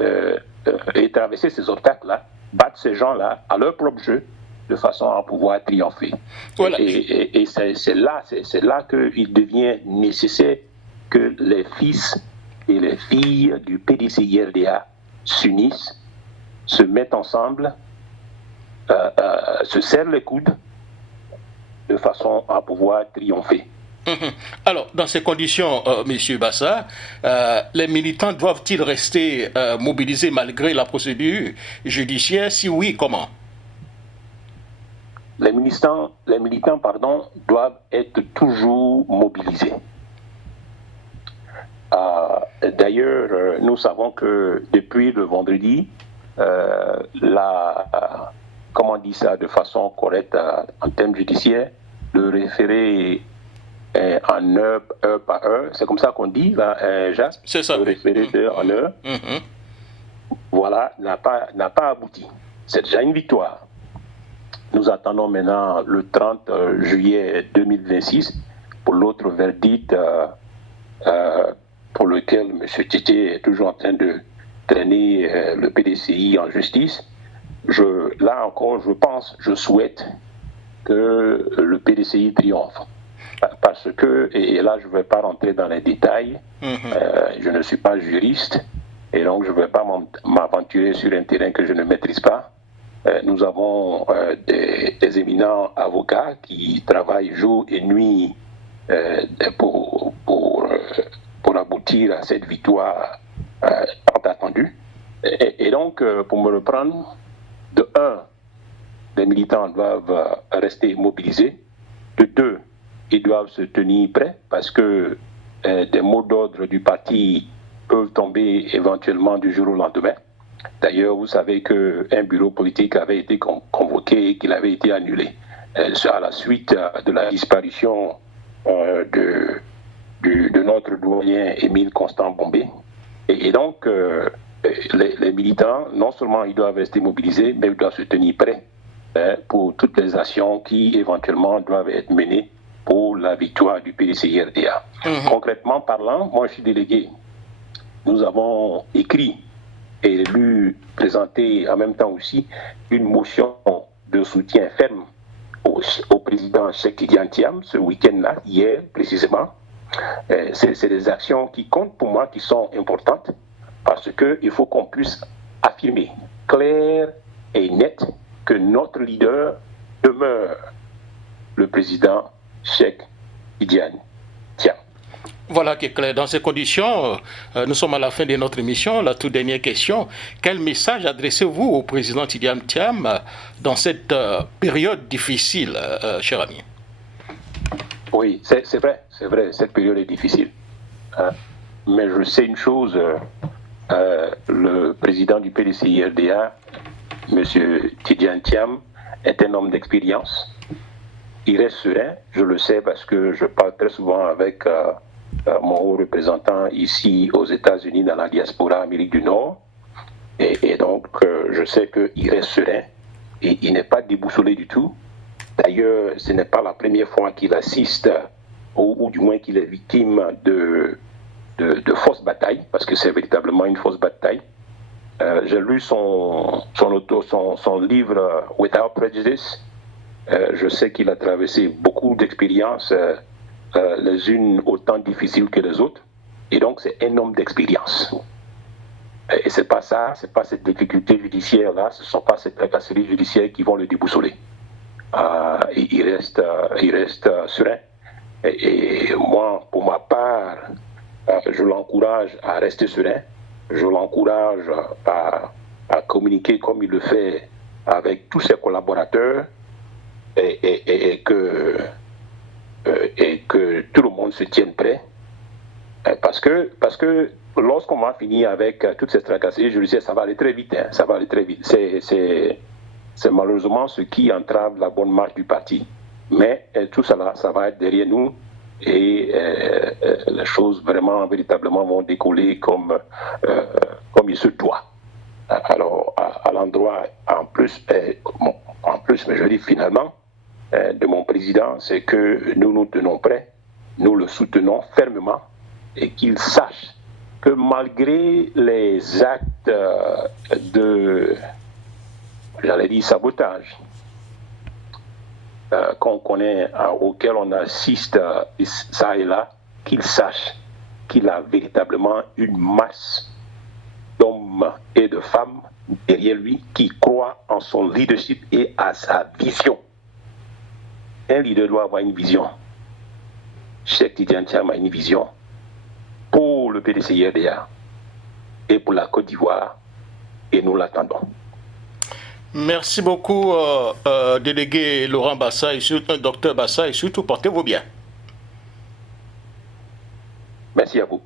et traverser ces obstacles-là, battre ces gens-là à leur propre jeu, de façon à pouvoir triompher. Voilà. Et c'est là qu'il devient nécessaire que les fils et les filles du PDCI-RDA s'unissent, se mettent ensemble, se serrent les coudes, de façon à pouvoir triompher. Alors, dans ces conditions, M. Bassa, les militants doivent-ils rester mobilisés malgré la procédure judiciaire? Si oui, comment? Les militants, doivent être toujours mobilisés. D'ailleurs, nous savons que depuis le vendredi, comment on dit ça de façon correcte en termes judiciaires, le référé en heure par heure, c'est comme ça qu'on dit, là, Jacques? C'est ça. Le référé d'heure en heure, voilà, n'a pas abouti. C'est déjà une victoire. Nous attendons maintenant le 30 juillet 2026 pour l'autre verdict pour lequel M. Tché est toujours en train de traîner le PDCI en justice. Là encore, je souhaite que le PDCI triomphe. Parce que, et là je ne vais pas rentrer dans les détails, je ne suis pas juriste, et donc je ne vais pas m'aventurer sur un terrain que je ne maîtrise pas. Nous avons des éminents avocats qui travaillent jour et nuit pour aboutir à cette victoire tant attendue. Et donc, pour me reprendre, de 1, les militants doivent rester mobilisés. De 2, ils doivent se tenir prêts parce que des mots d'ordre du parti peuvent tomber éventuellement du jour au lendemain. D'ailleurs, vous savez qu'un bureau politique avait été convoqué et qu'il avait été annulé à la suite de la disparition de notre doyen Émile Constant Bombé. Et donc, les militants, non seulement ils doivent rester mobilisés, mais ils doivent se tenir prêts pour toutes les actions qui éventuellement doivent être menées pour la victoire du PDCI-RDA. Concrètement parlant, moi je suis délégué. Nous avons écrit et présenté en même temps aussi une motion de soutien ferme au président Cheikh Tidiane Thiam ce week-end-là, hier précisément. C'est des actions qui comptent pour moi, qui sont importantes, parce qu'il faut qu'on puisse affirmer clair et net que notre leader demeure le président Cheikh Tidiane Thiam. Voilà qui est clair. Dans ces conditions, nous sommes à la fin de notre émission. La toute dernière question. Quel message adressez-vous au président Tidiane Thiam dans cette période difficile, cher ami? Oui, c'est vrai, cette période est difficile. Mais je sais une chose, le président du PDCI-RDA, M. Tidiane Thiam, est un homme d'expérience. Il reste serein, je le sais parce que je parle très souvent avec mon haut représentant ici aux États-Unis dans la diaspora Amérique du Nord. Et donc, je sais qu'il reste serein et il n'est pas déboussolé du tout. D'ailleurs, ce n'est pas la première fois qu'il assiste, ou du moins qu'il est victime de fausses batailles, parce que c'est véritablement une fausse bataille. J'ai lu son livre Without Prejudice. Je sais qu'il a traversé beaucoup d'expériences, les unes autant difficiles que les autres. Et donc, c'est un homme d'expérience. Et c'est pas ça, c'est pas cette difficulté judiciaire-là, ce ne sont pas ces tracasseries judiciaires qui vont le déboussoler. Il reste serein. Et moi, pour ma part, je l'encourage à rester serein. Je l'encourage à communiquer comme il le fait avec tous ses collaborateurs et que tout le monde se tienne prêt. Parce que lorsqu'on va finir avec toutes ces tracasseries, je le sais, ça va aller très vite. Ça va aller très vite. C'est malheureusement ce qui entrave la bonne marche du parti. Mais tout cela, ça va être derrière nous. et les choses vraiment, véritablement vont décoller comme il se doit. Alors, à l'endroit, en plus, mais je dis finalement, de mon président, c'est que nous nous tenons prêts, nous le soutenons fermement, et qu'il sache que malgré les actes de, j'allais dire, sabotage qu'on connaît, auquel on assiste ça et là, qu'il sache qu'il a véritablement une masse d'hommes et de femmes derrière lui qui croient en son leadership et à sa vision. Un leader doit avoir une vision. Cheikh Tidiane Thiam a une vision pour le PDCI-RDA et pour la Côte d'Ivoire, et nous l'attendons. Merci beaucoup, délégué Laurent Bassa et surtout docteur Bassa, et surtout portez-vous bien. Merci à vous.